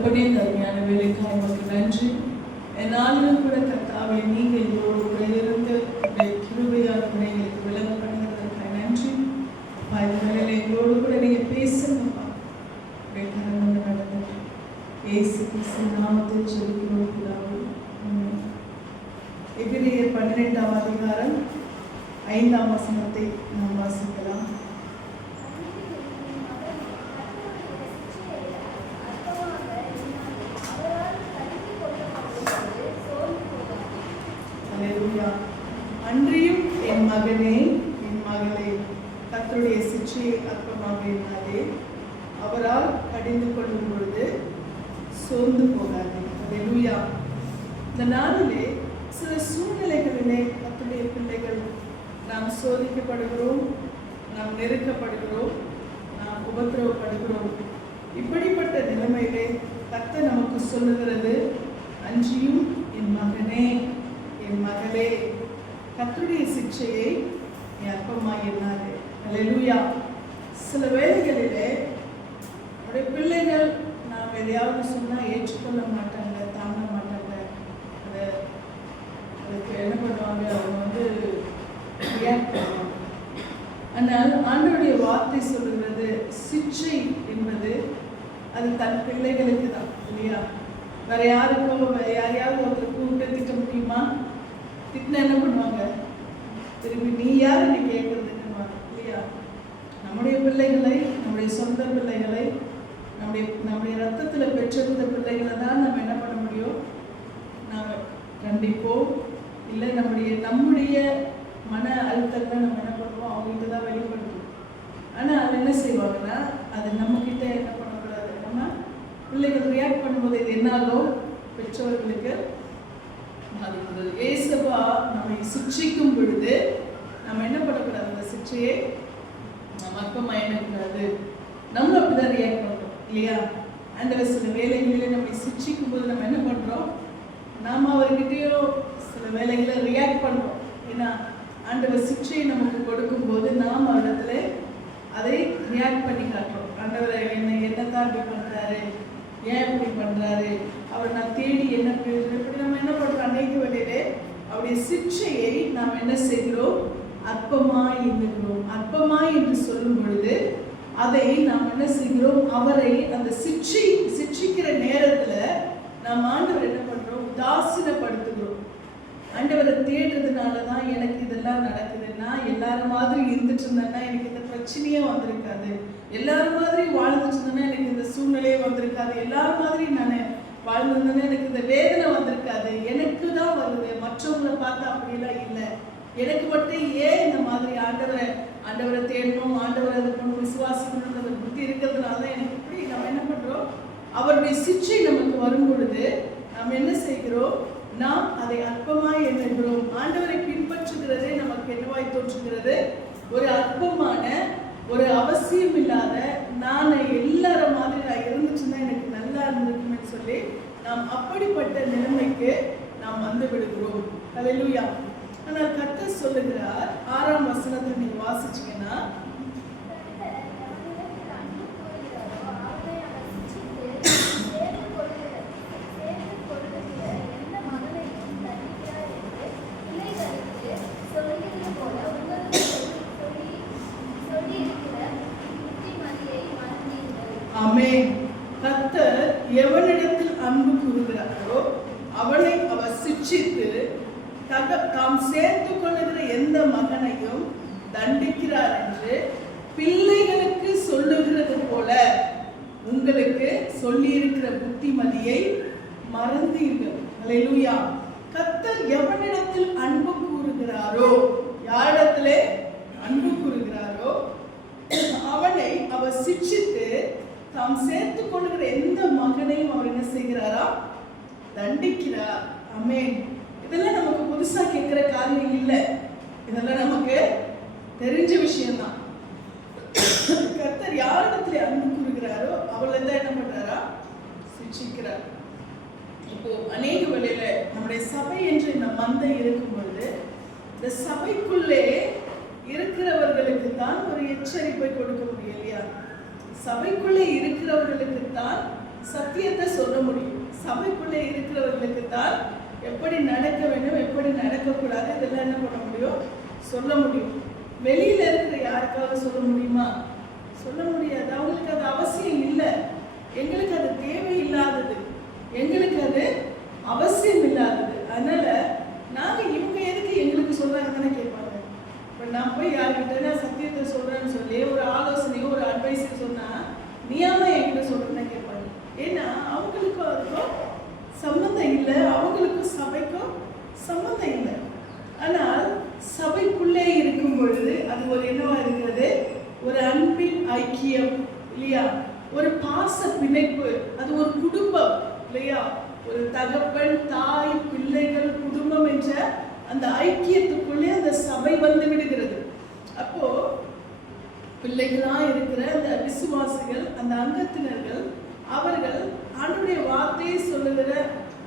தகப்பனே, தருமையான வேலைக்காக உமக்கு நன்றி. என்னாலும் கூட கர்த்தாவே, நீங்க எங்களோடு கூட இருந்து கிருபையான எங்களுக்கு விளங்க பண்ணுகிறதுக்காக நன்றி. வேலையில எங்களோடு கூட நீங்க பேசணும்ப்பா. நடந்தது ஏசு கிறிஸ்து நாமத்தில் சொல்கிறோம் பிதாவே. எபிரேயர் 12ஆம் அதிகாரம் 5ஆம் வசனத்தை நாம் வாசிக்கலாம். அன்றியும் என் மகனே, என் மகளே, கர்த்தருடைய சிட்சையை அற்பமாக எண்ணாதே. அவரால் கடிந்து கொள்ளும் பொழுது சோர்ந்து போகாதே. அல்லேலூயா. இந்த நாளிலே சில சூழ்நிலைகளிலே கர்த்தருடைய பிள்ளைகள் நாம் சோதிக்கப்படுகிறோம், நாம் நெருக்கப்படுகிறோம், நாம் உபத்திரவப்படுகிறோம். இப்படிப்பட்ட நிலைமையிலே கர்த்தர் நமக்கு சொல்லுகிறது, அன்றியும் என் மகனே, என் மகளே, கர்த்தருடைய சிட்சையை நீ அற்பமாய் எண்ணாதே. அல்லேலூயா. சில வேளைகளிலே நம்முடைய பிள்ளைகள் நாம் எதையாவது சொன்னால் ஏற்றுக்கொள்ள மாட்டாங்க, தாங்க மாட்டாங்க. அதுக்கு என்ன பண்ணுவாங்க, அவங்க ரியாக்ட் பண்ணுவாங்க. ஆனால் ஆண்டவருடைய வார்த்தை சொல்லுகிறது, சிட்சை என்பது அது தன் பிள்ளைகளுக்கு தான், இல்லையா? வேற யாருக்கோ யாரையாவது ஒருத்தர் கூப்பிட்டு திட்ட முடியுமா? திட்டினா என்ன பண்ணுவாங்க? திரும்பி நீ யார் நீ கேட்கறதுன்னு, இல்லையா? நம்முடைய பிள்ளைகளை, நம்முடைய சொந்த பிள்ளைகளை, நம்முடைய ரத்தத்தில் பெற்றிருந்த பிள்ளைகளை தான் நம்ம என்ன பண்ண முடியும்? நாம் கண்டிப்போம். இல்லை நம்முடைய மன அழுத்தங்களை நம்ம என்ன பண்ணுவோம், அவங்ககிட்ட தான் வெளிப்படுத்தும். ஆனால் அது என்ன செய்வாங்கன்னா, அது நம்மக்கிட்ட என்ன பண்ணக்கூடாது. நம்ம பிள்ளைகள் ரியாக்ட் பண்ணும்போது இது என்னாலும் பெற்றவர்களுக்கு பாதிக்கிறது. ஏசப்பா நம்மை சிக்ஷிக்கும் பொழுது நம்ம என்ன பண்ணக்கூடாது, அந்த சிக்ஷையை நம்ம அற்பமாக எண்ணக்கூடாது. நம்ம அப்படிதான் ரியாக்ட் பண்ணுறோம், இல்லையா? ஆண்டவர் சில வேலைகளிலே நம்மை சிக்ஷிக்கும் போது நம்ம என்ன பண்ணுறோம், நாம் அவர்கிட்டயோ சில வேலைகளை ரியாக்ட் பண்ணுறோம். ஏன்னா ஆண்டவர் சிக்ஷையை நமக்கு கொடுக்கும்போது நாம் அவரிடத்துல அதை ரியாக்ட் பண்ணி காட்டுறோம். ஆண்டவர் என்னத்தான் இப்படி பண்ணுறாரு, ஏன் இப்படி பண்ணுறாரு, அவர் நான் தேடி என்ன இப்படி நம்ம என்ன பண்ணுறோம், அன்னைக்கு வேலையிலே அவருடைய சிக்ஷையை நாம் என்ன செய்கிறோம், அற்பமாய் எண்ணுகிறோம். அற்பமாய் என்று சொல்லும் பொழுது அதை நாம் என்ன செய்கிறோம், அவரை அந்த சிக்ஷிக்கிற நேரத்தில் நாம் ஆண்டவர் என்ன பண்ணுறோம், உதாசீனப்படுத்துகிறோம். ஆண்டவரை தேடுறதுனால தான் எனக்கு இதெல்லாம் நடக்குதுன்னா, எல்லாரும் மாதிரி இருந்துட்டு இருந்தேன்னா எனக்கு இந்த பிரச்சனையே வந்திருக்காது, எல்லாரும் மாதிரி வாழ்ந்துட்டு இருந்தேன்னா எனக்கு இந்த சூழ்நிலையே வந்திருக்காது, எல்லாரும் மாதிரி நான் வாழ்ந்திருந்தேன்னா எனக்கு இந்த வேதனை வந்திருக்காது, எனக்கு தான் வருது, மற்றவங்களை பார்த்தா அப்படிலாம் இல்லை, எனக்கு மட்டும் ஏன் இந்த மாதிரி ஆண்டவரை தேடணும், ஆண்டவரை அதை கொண்டு விசுவாசிக்கணுன்ற புத்தி இருக்கிறதுனால தான் எனக்கு இப்படி. நம்ம என்ன பண்ணுறோம், அவருடைய சிக்ஷை நமக்கு வரும் பொழுது நாம் என்ன செய்கிறோம், நாம் அதை அற்பமாய் எண்ணுகிறோம். ஆண்டவரை பின்பற்றுகிறதே நமக்கு என்னவாய் தோற்றுகிறது, ஒரு அற்பமான, ஒரு அவசியம் இல்லாத, நான் எல்லார மாதிரி நான் இருந்துச்சுன்னா எனக்கு நல்லா இருந்திருக்குமே சொல்லி நாம் அப்படிப்பட்ட நிலைமைக்கு நாம் வந்து விடுகிறோம். அல்லேலூயா. ஆனால் கர்த்தர் சொல்லுகிறார், 6ஆம் வசனத்தை நீங்க வாசிச்சீங்கன்னா, ஆமென். கர்த்தர் எவனிடத்தில் அன்பு கூறுகிறாரோ அவனை அவர் சிட்சித்து தாம் சேர்த்து கொள்ளுகிற எந்த மகனையும் தண்டிக்கிறார் என்று பிள்ளைகளுக்கு சொல்லுகிறது போல உங்களுக்கு சொல்லி இருக்கிற புத்திமதியை மறந்தீர்கள். அல்லேலூயா. கர்த்தர் எவனிடத்தில் அன்பு கூறுகிறாரோ, யாரிடத்திலே அன்பு கூறுகிறாரோ அவனை அவர் சிட்சித்து தாம் சேர்த்து கொள்ளுகிற எந்த மகனையும் அவர் என்ன செய்கிறாரா, தண்டிக்கிறார். ஆமென். இதெல்லாம் நமக்கு புதுசா கேட்கிற காரியம் இல்லை, இதெல்லாம் நமக்கு தெரிஞ்ச விஷயம்தான். கர்த்தர் யாரிடத்துல அன்பு கூறுகிறாரோ அவளை தான் என்ன பண்றாரா, சிட்சிக்கிறார். இப்போ அநேக வேளையில நம்முடைய சபை என்று இந்த மந்தை இருக்கும் பொழுது இந்த சபைக்குள்ளே இருக்கிறவர்களுக்கு தான் ஒரு எச்சரிப்பை கொடுக்க முடியும், இல்லையா? சபைக்குள்ளே இருக்கிறவர்களுக்கு தான் சத்தியத்தை சொல்ல முடியும். சபைக்குள்ளே இருக்கிறவர்களுக்கு தான் எப்படி நடக்க வேண்டும், எப்படி நடக்கக்கூடாது, இதெல்லாம் என்ன பண்ண முடியும், சொல்ல முடியும். வெளியில இருக்கிற யாருக்காவது சொல்ல முடியுமா? சொல்ல முடியாது. அவங்களுக்கு அது அவசியம் இல்லை. எங்களுக்கு அது தேவையில்லாதது, எங்களுக்கு அது அவசியம் இல்லாதது. அதனால நாங்க இவங்க எதுக்கு எங்களுக்கு சொல்றாங்க தானே கேட்பாங்க. இப்போ நான் போய் யார்கிட்ட சத்தியத்தை சொல்றேன்னு சொல்லி ஒரு ஆலோசனையோ ஒரு அட்வைஸோ சொன்னா நீயாம என்கிட்ட சொல்றேன்னு கேட்பாங்க. ஏன்னா அவங்களுக்கும் அதுக்கும் சம்மந்தம் இல்லை, அவங்களுக்கும் சபைக்கும் சம்மந்தம் இல்லை. ஆனால் சபைக்குள்ளே இருக்கும் பொழுது அது ஒரு என்னவா இருக்கிறது, ஒரு அன்பின் ஐக்கியம் இல்லையா, ஒரு பாச பிணைப்பு, அது ஒரு குடும்பம் இல்லையா, ஒரு தகப்பன் தாய் பிள்ளைகள் குடும்பம் என்ற அந்த ஐக்கியத்துக்குள்ளே அந்த சபை வந்து விடுகிறது. அப்போ பிள்ளைகளா இருக்கிற அந்த விசுவாசிகள், அந்த அங்கத்தினர்கள், அவர்கள் ஆண்டவருடைய வார்த்தையை சொல்லுகிற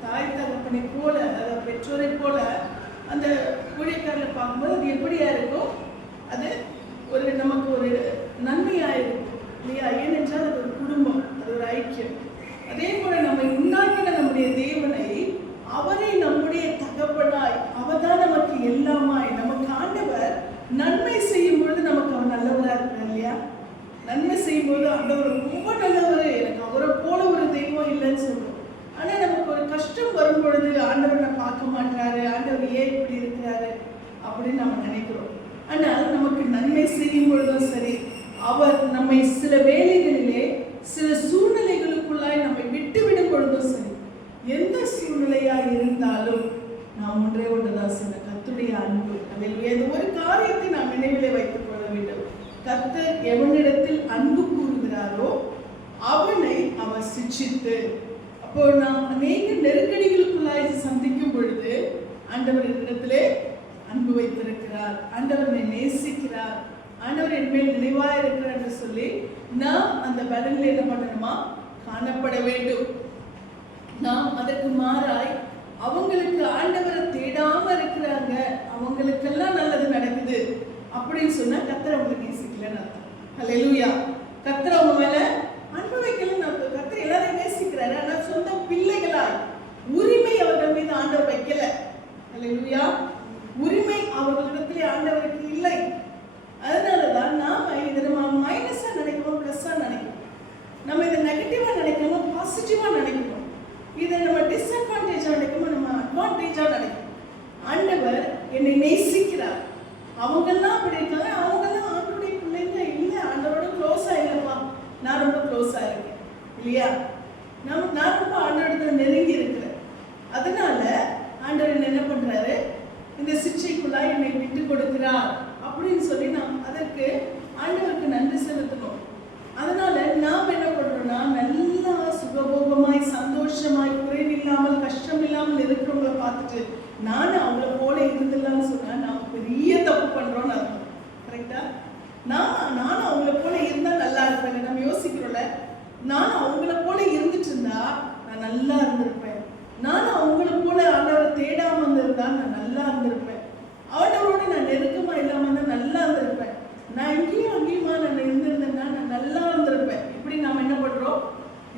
தாய் தகப்பனை போல, அதாவது பெற்றோரை போல அந்த ஊழியக்காரர்களை பார்க்கும்போது அது எப்படியா இருக்கும், அது ஒரு நமக்கு ஒரு நன்மையா இருக்கும் இல்லையா. ஏனென்றால் அது ஒரு குடும்பம், அது ஒரு ஐக்கியம். அதே போல நம்ம உண்டாக்கின நம்முடைய தேவனை, அவரை நம்முடைய தகப்பனாய், அவர்தான் நமக்கு எல்லாமாய், நமக்கு ஆண்டவர் நன்மை செய்யும் பொழுது நமக்கு அவர் நல்லவரா இருக்கிறார் இல்லையா. நன்மை செய்யும் போது ஆண்டவர் ரொம்ப நல்லவர், எனக்கு அவரை போல ஒரு தெய்வம் இல்லைன்னு சொல்றோம். ஆனா நமக்கு ஒரு கஷ்டம் வரும் பொழுது ஆண்டவரை பார்க்க மாட்டாரு, ஆண்டவர் ஏன் இப்படி இருக்கிறாரு அப்படின்னு நம்ம நினைக்கிறோம். ஆனால் நமக்கு நன்மை செய்யும் பொழுதும் சரி, அவர் நம்மை சில வேளைகளிலே சில சூழ்நிலைகளுக்குள்ளாய் நம்மை விட்டுவிடும் பொழுதும் சரி, எந்த சூழ்நிலையா இருந்தாலும் நாம் ஒன்றே ஒன்றுதான் சொல்ல, கர்த்தருடைய அன்பு. அதில் ஒரு காரியத்தை நாம் நினைவிலே வைத்துக் கொள்ள வேண்டும். கர்த்தர் எவனிடத்தில் அன்பு கூறுகிறாரோ அவனை அவர் சிட்சித்து. அப்போ நாம் அநேக நெருக்கடிகளுக்குள்ளாய் சந்திக்கும் பொழுது ஆண்டவர் இடத்திலே அன்பு வைத்திருக்கிறார், ஆண்டவரை நேசிக்கிறார், ஆண்டவர் என் மேல் நினைவாக இருக்கிறார் என்று சொல்லி நாம் அந்த பலனில் என்ன பண்ணணுமா, காணப்பட வேண்டும். நாம் அதற்கு மாறாய் அவங்களுக்கு ஆண்டவரை தேடாம இருக்கிறாங்க, அவங்களுக்கெல்லாம் நல்லது நடக்குது அப்படின்னு சொன்னா கர்த்தர் அவங்க நேசிக்கலன்னு அர்த்தம். ஹல்லேலூயா. கர்த்தர் அவங்க மேல அன்பு வைக்கலன்னு அர்த்தம். கர்த்தர் எல்லாரையும் நேசிக்கிறாரு, ஆனா சொந்த பிள்ளைகளாய் உரிமை அவர்கள் மீது ஆண்டவர் வைக்கல. ஹல்லேலூயா. உரிமை அவர்களிடத்திலே ஆண்டவருக்கு இல்லை. அதனாலதான் நாம இதை நம்ம மைனஸா நினைக்கணும், பிளஸ்ஸா நினைக்கணும். நம்ம இதை நெகட்டிவா நினைக்கணும், பாசிட்டிவா நினைக்கணும். இதை நம்ம டிஸ்அட்வான்டேஜா நினைக்கணும், நம்ம அட்வான்டேஜா நினைக்கணும். ஆண்டவர் என்னை நேசிக்கிறார், அவங்கெல்லாம் அப்படி இருக்காங்க, அவங்கெல்லாம் ஆண்டவருடைய பிள்ளைங்க இல்லை, ஆண்டவரோட க்ளோஸா இல்லைப்பா, நான் ரொம்ப க்ளோஸா இருக்கேன் இல்லையா, நான் ரொம்ப ஆண்டவரத்துல நெருங்கி இருக்கிறேன். அதனால ஆண்டவர் என்ன பண்றாரு, இந்த சிக்ஷைக்குள்ளாய் என்னை விட்டு கொடுக்கிறார் அப்படின்னு சொல்லி நாம் அதற்கு ஆண்டவருக்கு நன்றி செலுத்தணும். அதனால நாம் என்ன பண்றோம்னா, நல்லா சுகபோகமாய் சந்தோஷமாய் குறைவில்லாமல் கஷ்டம் இல்லாமல் இருக்கிறவங்களை பார்த்துட்டு நானும் அவங்கள போல இருந்துடலாம்னு சொன்னா நாம் பெரிய தப்பு பண்றோம்னு அர்த்தம். கரெக்டா? நானும் அவங்கள போல இருந்தா நல்லா இருப்பேன் நம்ம யோசிக்கிறோம்ல. நானும் அவங்கள போல இருந்துட்டு இருந்தா நான் நல்லா இருந்திருப்பேன், நானும் அவங்கள போல ஆண்டவரை தேடாம இருந்திருந்தா நான் நல்லா இருந்திருப்பேன், ஆண்டவரோட நான் நெருக்கமா இல்லாம இருந்தா நல்லா இருந்திருப்பேன், நான் இங்கேயும் அங்கேயுமா நான் இருந்திருந்தேன்னா நான் நல்லா இருந்திருப்பேன். இப்படி நாம் என்ன பண்றோம்,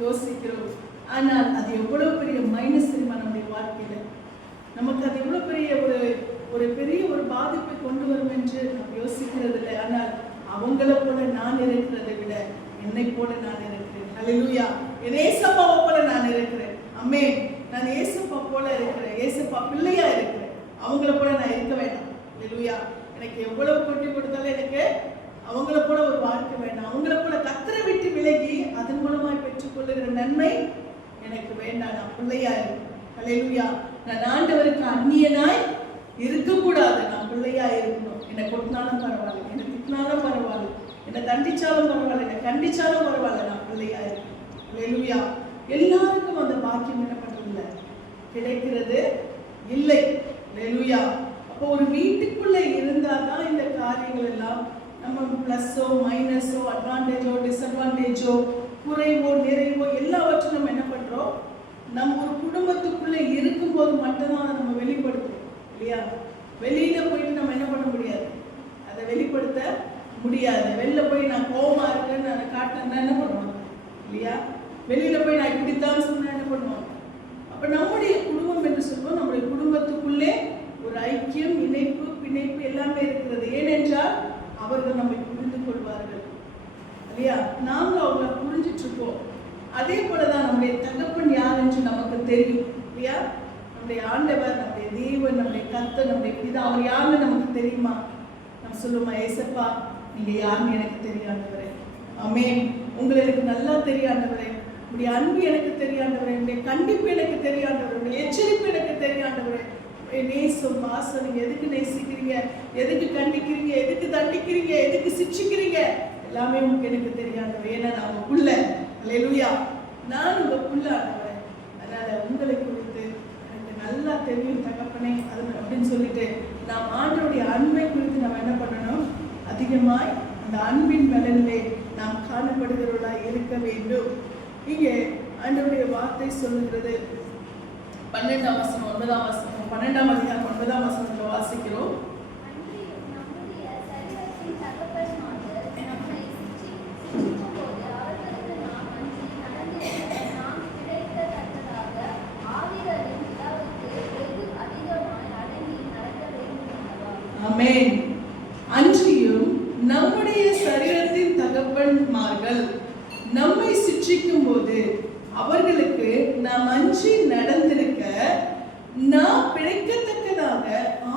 யோசிக்கிறோம். ஆனால் அது எவ்வளவு பெரிய மைனஸ் தெரியுமா நம்முடைய வாழ்க்கையில. நமக்கு அது எவ்வளவு பெரிய ஒரு பெரிய ஒரு பாதிப்பை கொண்டு வரும் என்று நாம் யோசிக்கிறது இல்லை. ஆனால் அவங்கள போல நான் இருக்கிறதை விட என்னை போல நான் இருக்கிறேன். ஹல்லேலூயா. என் ஏசப்பாவை போல நான் இருக்கிறேன். ஆமென். நான் ஏசப்பா போல இருக்கிறேன், ஏசப்பா பிள்ளையா இருக்கிறேன். அவங்கள போல நான் இருக்க வேண்டாம். ஹல்லேலூயா. எனக்கு எவ்வளவு கொட்டி கொடுத்தாலும் எனக்கு அவங்கள போல ஒரு வாழ்க்கை வேண்டாம். அவங்கள போல கர்த்தரை விட்டு விலகி அதன் மூலமாய் பெற்றுக்கொள்ளுகிற நன்மை எனக்கு வேண்டாம். நான் பிள்ளையா இருக்கேன். ஹல்லேலூயா. நான் ஆண்டவருக்கு அந்நியனாய் இருக்கக்கூடாது, நான் பிள்ளையா இருக்கணும். என்னை கொட்டினாலும் பரவாயில்ல, என்னை திட்டினாலும் பரவாயில்ல, என்னை தண்டிச்சாலும் பரவாயில்ல, என்னை கண்டிச்சாலும் பரவாயில்ல, நான் பிள்ளையா இருக்கணும். ஹல்லேலூயா. எல்லாருக்கும் அந்த பாக்கியம் என்ன பண்றதில்ல, கிடைக்கிறது இல்லை. ஹல்லேலூயா. அப்போ ஒரு வீட்டுக்குள்ள இருந்தாதான் இந்த காரியங்கள் எல்லாம் நம்ம பிளஸோ மைனஸோ அட்வான்டேஜோ டிஸ்அட்வான்டேஜோ குறைவோ நிறைவோ எல்லாவற்றும் நம்ம என்ன பண்றோம், நம்ம ஒரு குடும்பத்துக்குள்ள இருக்கும்போது மட்டும்தான் அதை நம்ம வெளிப்படுத்துறோம் இல்லையா. வெளியில போயிட்டு நம்ம என்ன பண்ண முடியாது, அதை வெளிப்படுத்த முடியாது. வெளில போய் நான் கோவமா இருக்கேன்னு நான் காட்டினா என்ன பண்ணுவாங்க இல்லையா, வெளியில போய் நான் இப்படித்தான் சொன்னா என்ன பண்ணுவாங்க? அப்ப நம்முடைய குடும்பம் என்று சொல்லுவோம், நம்முடைய குடும்பத்துக்குள்ளே ஒரு ஐக்கியம், இணைப்பு, பிணைப்பு எல்லாமே இருக்கிறது. ஏனென்றால் அவர்கள் நம்மை புரிந்து கொள்வார்கள் இல்லையா? நாமளும் அவங்களை புரிஞ்சிட்டு இருக்கோம். அதே போலதான் நம்முடைய தகப்பன் யார் என்று நமக்கு தெரியும் இல்லையா? நம்முடைய ஆண்டவர், நம்முடைய தேவன், நம்முடைய கர்த்தர், நம்முடைய பிதா, அவர் யாருன்னு நமக்கு தெரியுமா? நம்ம சொல்லுமா, ஏசப்பா நீங்க யாருன்னு எனக்கு தெரியாதவரே, ஆமென், உங்களை எனக்கு நல்லா தெரியாதவரே, உங்களுடைய அன்பு எனக்கு தெரியாதவரே, உங்களுடைய கண்டிப்பு எனக்கு தெரியாதவரே, உங்களுடைய எச்சரிப்பு எனக்கு தெரியாதவரே, நேசம், பாசம், நீங்க எதுக்கு நேசிக்கிறீங்க, எதுக்கு கண்டிக்கிறீங்க, எதுக்கு தண்டிக்கிறீங்க, எதுக்கு சிக்ஷிக்கிறீங்க, எல்லாமே உங்களுக்கு எனக்கு தெரியாதவரே. ஏன்னா நான் உங்க புள்ள, அல்லேலூயா, நான் உங்க புள்ள ஆண்டவரே. அதனால உங்களை குறித்து எனக்கு நல்லா தெரியும் தகப்பனே அது அப்படின்னு சொல்லிட்டு நாம் ஆண்டவருடைய அன்பை குறித்து நம்ம என்ன பண்ணணும்? அதிகமாய் அந்த அன்பின் பலனிலே நாம் காணப்படுகிறவர்களாய் இருக்க வேண்டும். இங்கே ஆண்டவருடைய வார்த்தை சொல்லுகிறது 12ஆம் வசனம் 9ஆம் வசனம் 12ஆம் அதிகாரம் 9ஆம் வசனத்தில் வாசிக்கிறோம். ஆமென். அன்றியும் நம்முடைய சரீரத்தின் தகப்பன்மார்கள் நம்மை சிட்சிக்கும் போது அவர்களுக்கு நாம் அஞ்சி நடந்திருக்க நாம் பிழைக்கத்தக்கதாக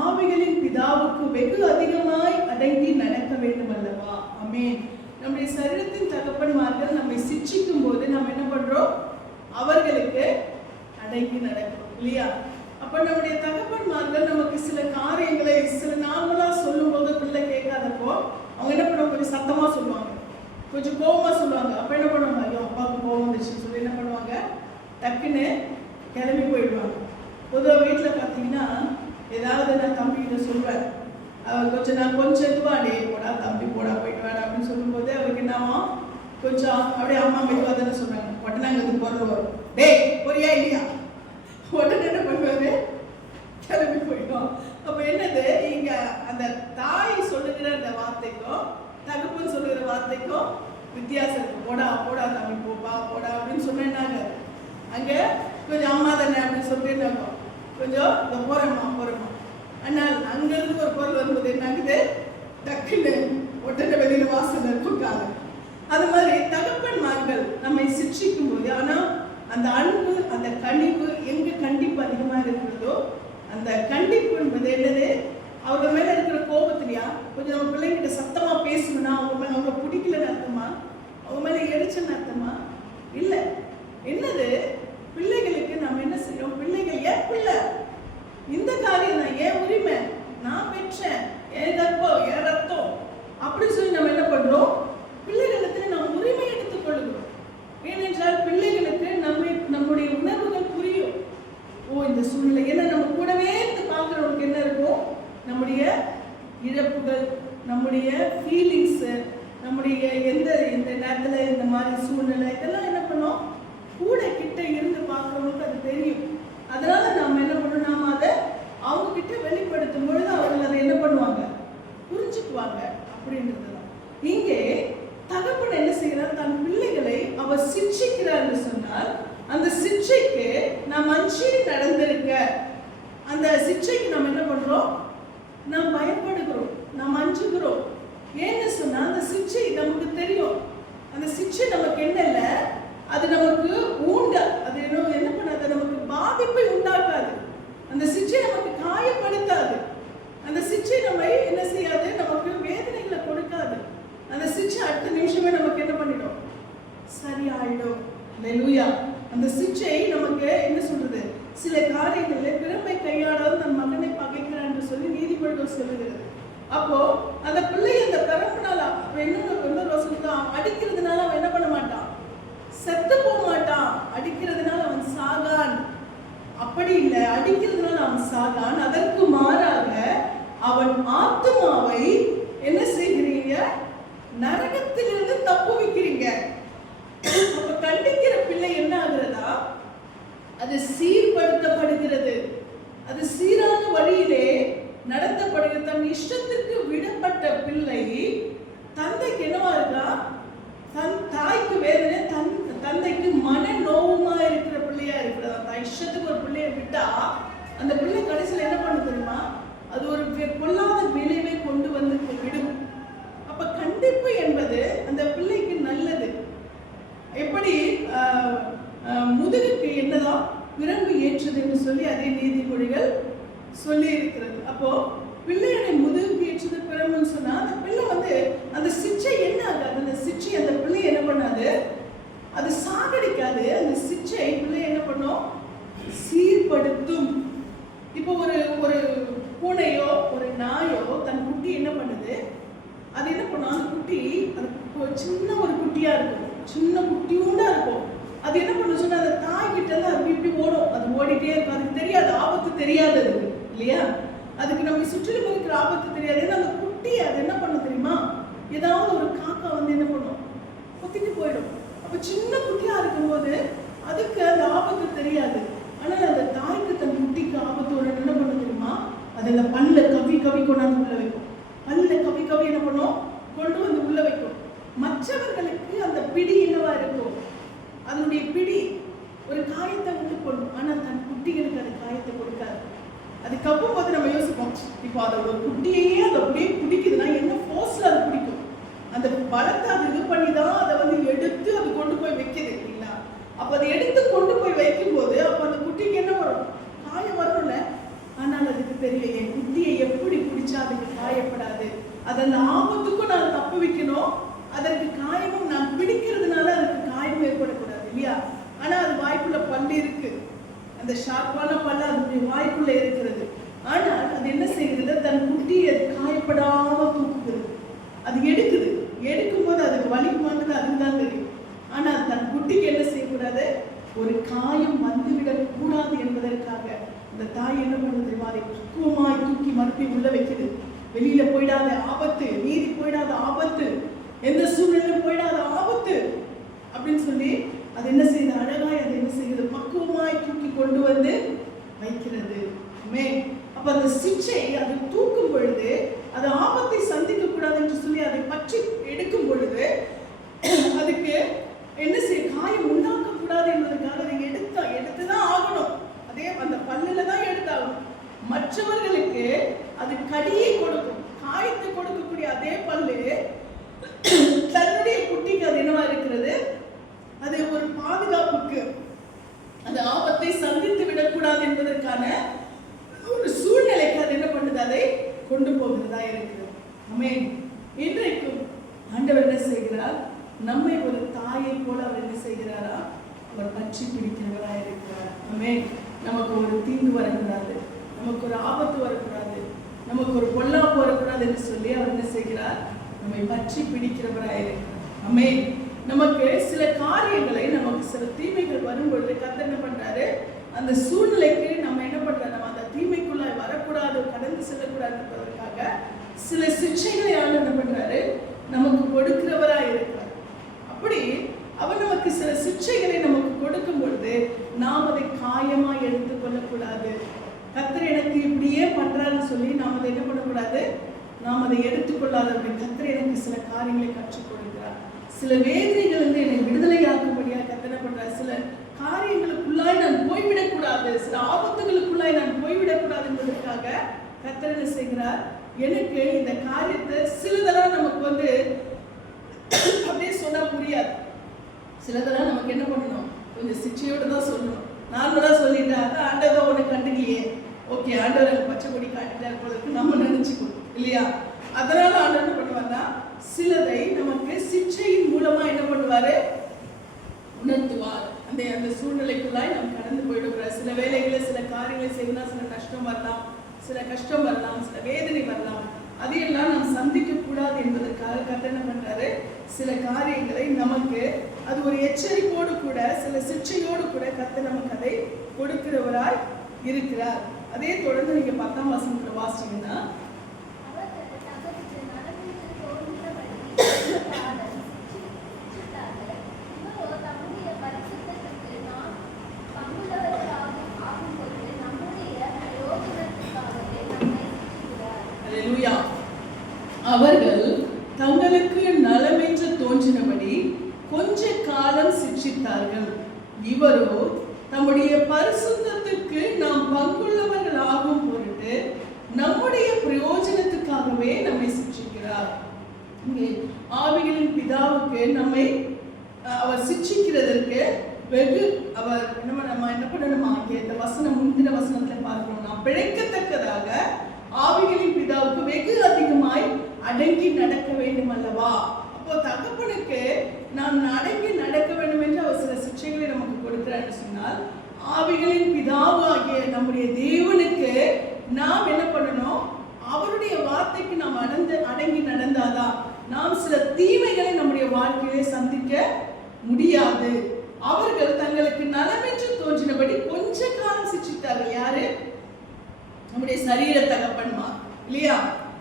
ஆவிகளின் பிதாவுக்கு வெகு அதிகமாய் அடங்கி நடக்க வேண்டும் அல்லவா? ஆமென். நம்முடைய சரீரத்தின் தகப்பன்மார்கள் நம்மை சிட்சிக்கும் போது நாம் என்ன பண்றோம்? அவர்களுக்கு அடங்கி நடக்கிறோம் இல்லையா? அப்ப நம்முடைய தகப்பன்மார்கள் நமக்கு சில காரியங்களை சில நார்மலா சொல்லும் போது பிள்ளை கேட்காதப்போ அவங்க என்ன பண்ணுவாங்க? கொஞ்சம் சத்தமா சொல்லுவாங்க, கொஞ்சம் கோபமா சொல்லுவாங்க. அப்ப என்ன பண்ணுவாங்க? ஐயோ அப்பாவுக்கு கோபம் வந்துச்சுன்னு சொல்லி என்ன பண்ணுவாங்க? டக்குன்னு கிளம்பி போயிடுவாங்க. பொதுவாக வீட்டில் பார்த்தீங்கன்னா ஏதாவது நான் தம்பிகிட்ட சொல்வேன், அவர் நான் கொஞ்சம் இதுவாடே போடா தம்பி போடா போயிட்டு வாடா அப்படின்னு சொல்லும்போது அவருக்கு என்னவோ கொஞ்சம் அப்படியே அம்மா மெதுவாக தானே சொன்னாங்க, உடனே அங்கே பொருள் வரும், டேய் பொரியா இல்லையா, உடனே என்ன பண்ணுவாரு? கிளம்பி போயிடும். அப்ப என்னது, இங்க அந்த தாய் சொல்லுகிற அந்த வார்த்தைக்கும் தகப்பன் சொல்லுகிற வார்த்தைக்கும் வித்தியாசம் இருக்கு. போடா போடா தம்பி போப்பா போடா அப்படின்னு சொன்னாங்க. அங்க கொஞ்சம் அம்மா தானே அப்படின்னு சொல்லிட்டு கொஞ்சம் இந்த போறேம்மா. ஆனால் அங்க இருந்து ஒரு பொருள் வரும்போது என்ன ஆகுது? டக்குன்னு உடனே வெளியில வாசல் இருக்காங்க. அது மாதிரி தகப்பன்மார்கள் நம்மை சிக்ஷிக்கும் போது, ஆனா அந்த அன்பு, அந்த கனிவு எங்க கண்டிப்பு அதிகமாக இருக்கிறதோ அந்த கண்டிப்பு என்பது என்னது? அவங்க மேல இருக்கிற கோபத்திலையா? கொஞ்சம் நம்ம பிள்ளைங்கிட்ட சத்தமா பேசணும்னா அவங்க பிடிக்கலன்னு அர்த்தமா? அவங்க மேல எரிச்சல் அர்த்தமா? இல்ல. என்னது? பிள்ளைகளுக்கு நம்ம என்ன செய்யறோம்? பிள்ளைகள் ஏன் பிள்ளை, இந்த காரியம் தான் ஏன் உரிமை, நான் பெற்றேன், என் கற்பம், என் ரத்தம் அப்படின்னு சொல்லி நம்ம என்ன பண்றோம்? பிள்ளைகளுக்கு நம்ம உரிமை எடுத்துக் கொள்கிறோம். ஏனென்றால் பிள்ளைகளுக்கு நம்முடைய உணர்வுகள் புரியும். ஓ இந்த சூழ்நிலை, ஏன்னா நம்ம கூடவே இருந்து பார்க்கிறவங்களுக்கு என்ன இருக்கும்? நம்முடைய இழப்புகள், நம்முடைய ஃபீலிங்ஸ், நம்முடைய இந்த நேரத்துல இந்த மாதிரி சூழ்நிலை இதெல்லாம் என்ன பண்ணோம்? கூட கிட்ட இருந்து பார்க்கிறவங்களுக்கு அது தெரியும். அதனால நாம என்ன பண்ணணும்? நாம அதை அவங்க கிட்ட வெளிப்படுத்தும் பொழுது அவர்கள் அதை என்ன பண்ணுவாங்க? புரிஞ்சுக்குவாங்க அப்படின்றதுதான். இங்கே தகப்பன் என்ன செய்கிறார்? தன் பிள்ளைகளை அவர் சிக்ஷிக்கிறார் என்று சொன்னால் அந்த சிக்ஷைக்கு நாம் அஞ்சி நடந்திருக்க, அந்த சிக்ஷைக்கு நாம் என்ன பண்றோம்? நாம் பயப்படுகிறோம், நாம் அஞ்சுகிறோம். ஏன்னு சொன்னா அந்த சிக்ஷை நமக்கு தெரியும். அந்த சிக்ஷை நமக்கு என்ன இல்லை, அது நமக்கு அது என்ன பண்ணாது? நமக்கு பாதிப்பை உண்டாக்காது. அந்த சிக்ஷை நமக்கு காயப்படுத்தாது. அந்த சிக்ஷை நம்ம என்ன செய்யாது? நமக்கு வேதனைகளை கொடுக்காது. அந்த சிக்ஷை அடுத்த நிமிஷமே நமக்கு என்ன பண்ணிடும்? சரியாயிடும். அல்லேலூயா. அந்த சிக்ஷை நமக்கு என்ன சொல்றது? சில காரியங்களில் பிறப்பை கையாடாத தன் மகனை பகைக்கிறான் என்று சொல்லி நீதிபதிகள் சொல்லுகிறது. அப்போ அந்த பிள்ளை அந்த பிறப்புனால இன்னொரு வசனத்தை அடிக்கிறதுனால அவன் என்ன பண்ண மாட்டான்? செத்து போக மாட்டான். அடிக்கிறதுனால அவன் சாகான். அப்படி இல்லை, அடிக்கிறதுனால அவன் சாகான். அதற்கு மாறாக அவன் ஆத்துமாவை என்ன செய்கிறீங்க? நரகத்திலிருந்து தப்புவிக்கிறீங்க. அப்ப கண்டிக்கிற பிள்ளை என்ன ஆகுறதா? அது சீர்படுத்தப்படுகிறது. அது சீரான வழியிலே நடத்தப்படுகிறது. தன் இஷ்டத்திற்கு விடப்பட்ட பிள்ளை தந்தைக்கு என்னவா இருக்கா? தன் தாய்க்கு வேதனை, தந்தைக்கு மன நோவுமா இருக்கிற பிள்ளையா இருக்கிறதா. தான் இஷ்டத்துக்கு ஒரு பிள்ளையை விட்டா அந்த பிள்ளை கடைசியில் என்ன பண்ண தெரியுமா, அது ஒரு பொல்லாத விளைவை கொண்டு வந்து விடும். அப்ப கண்டிப்பு என்பது அந்த பிள்ளைக்கு நல்லது. எப்படி முதுகுக்கு என்னதான் விரம்பு ஏற்றுது என்று சொல்லி அதே நீதிமொழிகள் சொல்லி இருக்கிறது. அப்போ பிள்ளையுடைய முதுகுக்கு ஏற்றுது பிறம்புன்னு சொன்னா அந்த பிள்ளை வந்து அந்த சிச்சை என்ன ஆகாது, அந்த சிச்சை அந்த பிள்ளை என்ன பண்ணாது, அது சாகடிக்காது. அந்த சிச்சை பிள்ளை என்ன பண்ணும், சீர்படுத்தும். இப்போ ஒரு ஒரு பூனையோ ஒரு நாயோ தன் குட்டி என்ன பண்ணுது, அது என்ன பண்ணும், அந்த குட்டி அது சின்ன ஒரு குட்டியா இருக்கும், சின்ன குட்டியோட இருக்கும். அது என்ன பண்ணு சொன்னா அந்த தாய் கிட்ட இருந்து அது இப்படி ஓடும், அது ஓடிட்டே இருக்கும். அதுக்கு தெரியாது, ஆபத்து தெரியாது அது இல்லையா, அதுக்கு நம்ம சுற்றிலும் இருக்கிற ஆபத்து தெரியாது. ஏன்னா அந்த குட்டி அது என்ன பண்ணும் தெரியுமா, ஏதாவது ஒரு காக்கா வந்து என்ன பண்ணும், கொத்திட்டு போயிடும். அப்ப சின்ன குட்டியா இருக்கும்போது அதுக்கு அந்த ஆபத்து தெரியாது. ஆனால் அந்த தாய்க்கு தன் குட்டிக்கு ஆபத்தோட என்ன பண்ண தெரியுமா, அது அந்த பல்ல கவி கவி கொண்டாந்து உள்ள வைக்கும். பல்ல கவி கவி என்ன பண்ணும், கொண்டு வந்து உள்ள வைக்கும். மற்றவர்களுக்கு அந்த பிடி என்னவா இருக்கும், அதனுடைய பிடி ஒரு காயத்தை வந்து கொள்ளும். ஆனால் தன் குட்டிகளுக்கு அது காயத்தை கொடுக்காது. அது கப்பும் போது நம்ம யோசிப்போம், இப்போ அதை ஒரு குட்டியே அதை அப்படியே பிடிக்குதுன்னா என்ன ஃபோர்ஸ்ல அது பிடிக்கும், அந்த பலத்தை அது இது பண்ணி தான் அதை வந்து எடுத்து அது கொண்டு போய் வைக்குது இல்லைங்களா. அப்போ அதை எடுத்து கொண்டு போய் வைக்கும் போது அப்போ அந்த குட்டிக்கு என்ன வரும், காயம் வரும்ல. ஆனால் அதுக்கு தெரியல, என் குட்டியை எப்படி பிடிச்சா அதுக்கு காயப்படாது, அது அந்த ஆபத்துக்கும் நான் தப்பு வைக்கணும், அதற்கு காயமும் நான் பிடிக்கிறதுனால அதுக்கு காயம் ஏற்படக்கூடாது இல்லையா. ஆனால் அது வாய்க்குள்ள பல்லு இருக்கு, அந்த ஷார்ப்பான பல்லு அதனுடைய வாய்க்குள்ள இருக்கிறது. ஆனால் அது என்ன செய்கிறது, தன் குட்டியை காயப்படாம தூக்குகிறது, அது எடுக்குது. எடுக்கும்போது அதுக்கு வலிக்குமானது அதுக்கு தான் தெரியும். ஆனால் தன் குட்டிக்கு என்ன செய்யக்கூடாது, ஒரு காயம் வந்துவிடக் கூடாது என்பதற்காக இந்த தாய் என்ன பண்ண தெரியுமா, அதை பக்குவமாய் தூக்கி மறுபடியும் உள்ள வைக்குது. வெளியில போயிடாத ஆபத்து, மீறி போயிடாத ஆபத்து, எந்த சூழ்நிலையும் போயிடாத ஆபத்து அப்படின்னு சொல்லி அது என்ன செய்யுது, அழகாய் அது என்ன செய்யுது, பக்குவமாய் தூக்கி கொண்டு வந்து வைக்கிறது. அப்ப அந்த சிச்சை அது தூக்கும் பொழுது அது ஆபத்தை சந்திக்க கூடாது என்று சொல்லி அதை பற்றி எடுக்கும் பொழுது அதுக்கு என்ன செய்ய, காயம் உண்டாக்க கூடாது என்பதற்காக அதை எடுத்துதான் ஆகணும். அதே அந்த பல்லுல தான் எடுத்தாகணும். மற்றவர்களுக்கு அது கடியை கொடுக்கும், காயத்தை கொடுக்கக்கூடிய அதே பல்லு தன்னுடைய குட்டிக்கு அது என்னவா இருக்கிறது, அது ஒரு பாதுகாப்புக்கு, அந்த ஆபத்தை சந்தித்து விடக்கூடாது என்பதற்கான ஒரு சூழ்நிலைக்கு அது என்ன பண்ணுது, அதை கொண்டு போகிறதா இருக்கிறது. ஆமென். இன்றைக்கும் ஆண்டவர் என்ன செய்கிறார், நம்மை ஒரு தாயை போல அவர் என்ன செய்கிறாரா, அவர் பற்றி பிடிக்கிறவரா இருக்கிறார். ஆமென். நமக்கு ஒரு தீங்கு வரக்கூடாது, நமக்கு ஒரு ஆபத்து வரக்கூடாது, நமக்கு ஒரு பொல்லாப்பு வரக்கூடாது என்று சொல்லி அவர் என்ன செய்கிறார், நம்மை பற்றி பிடிக்கிறவரா இருக்கிறார். ஆமென். நமக்கு சில காரியங்களை, நமக்கு சில தீமைகள் வரும்பொழுது கர்த்தர் என்ன பண்றாரு, அந்த சூழ்நிலைக்கு நம்ம என்ன பண்றோம், நம்ம அந்த தீமைக்குள்ள வரக்கூடாது, கடந்து செல்லக்கூடாது என்பதற்காக சில சிக்ஷைகளை ஆண்டு என்ன பண்றாரு, நமக்கு கொடுக்கிறவரா இருக்கிறார். அப்படி அவர் நமக்கு சில சிக்ஷைகளை நமக்கு கொடுக்கும் பொழுது நாம் அதை காயமா எடுத்துக்கொள்ளக்கூடாது. கர்த்தர் எனக்கு இப்படியே பண்றாருன்னு சொல்லி நாம் அதை என்ன பண்ணக்கூடாது, நாம் அதை எடுத்துக்கொள்ளாத. கர்த்தர் எனக்கு சில காரியங்களை கற்றுக் கொடுக்கிறார், சில வேதனைகள் வந்து என்னை விடுதலையாக்கும்படியாக கர்த்தர் என்ன பண்றார், சில காரியங்களுக்குள்ளாய் நான் போய்விடக்கூடாது, சில ஆபத்துகளுக்குள்ளாய் நான் போய்விடக்கூடாது என்பதற்காக கர்த்தர் என்ன செய்கிறார், எனக்கு இந்த காரியத்தை சிலதெல்லாம் நமக்கு வந்து அப்படியே சொன்னா புரியாது, சிலதெல்லாம் நமக்கு என்ன பண்ணணும், கொஞ்சம் சிச்சையோடு தான் சொல்லணும். நார்மலா சொல்லிட்டா ஆண்டவர் உனக்கு கண்டுக்கலையே, ஓகே ஆண்டவர் எனக்கு பச்சை கொடி காட்டிட்டார் போல நம்ம நினைச்சுக்கணும் இல்லையா. அதனால ஆண்டவர் என்ன பண்ணுவார்னா சிலதை நமக்கு சிச்சையின் மூலமா என்ன பண்ணுவாரு, உணர்த்துவார். அந்த அந்த சூழ்நிலைக்குள்ளாய் நாம் கடந்து போயிடுவார். சில வேலைகளை சில காரியங்களை செய்யலாம், சில நஷ்டம் வரலாம், சில கஷ்டம் வரலாம், சில வேதனை வரலாம். அதையெல்லாம் நாம் சந்திக்க கூடாது என்பதற்காக கர்த்தர் என்ன பண்றாரு, சில காரியங்களை நமக்கு அது ஒரு எச்சரிப்போடு கூட சில சிச்சையோடு கூட கர்த்தர் நமக்கு அதை கொடுக்கிறவராய் இருக்கிறார். அதே தொடர்ந்து நீங்க 10ஆம் வசனத்துல வாசிச்சீங்கன்னா, அவர்கள் தங்களுக்கு நலமென்று தோன்றினபடி கொஞ்ச காலம் சிட்சித்தார்கள். சிட்சித்தார்கள். இவரோ தம்முடைய பரிசுத்தத்துக்கு நாம் பங்குள்ளவர்கள் ஆகும் பொருட்டு நம்முடைய பிரயோஜனத்துக்காகவே நம்மை சிட்சிக்கிறார். இங்கே ஆவிகளின் பிதாவுக்கு நம்மை அவர் சிட்சிக்கிறதற்கு வெகு அவர் நம்ம என்ன பண்ணணுமா? இந்த வசனம் முந்தின வசனத்துல பார்க்கிறோம், நாம் பிழைக்கத்தக்கதாக ஆவிகளின் பிதாவுக்கு வெகு அதிகமாய் அடங்கி நடக்க வேண்டும் அல்லவா? அப்போ தகப்பனுக்கு நாம் அடங்கி நடக்க வேண்டும் என்று அவர் சில சிட்சைகளை நமக்கு கொடுக்கிறார் சொன்னால், ஆவிகளின் பிதாவாகிய நம்முடைய தேவனுக்கு நாம் என்ன பண்ணணும்? அவருடைய வார்த்தைக்கு நாம் அடங்கி நடந்தாதான் நாம் சில தீமைகளை நம்முடைய வாழ்க்கையிலே சந்திக்க முடியாது. அவர்கள் தங்களுக்கு நலமென்று தோன்றினபடி கொஞ்ச காலம் சிட்சித்தார்கள். யாரு? நம்முடைய சரீர தகப்பன்மார் இல்லையா?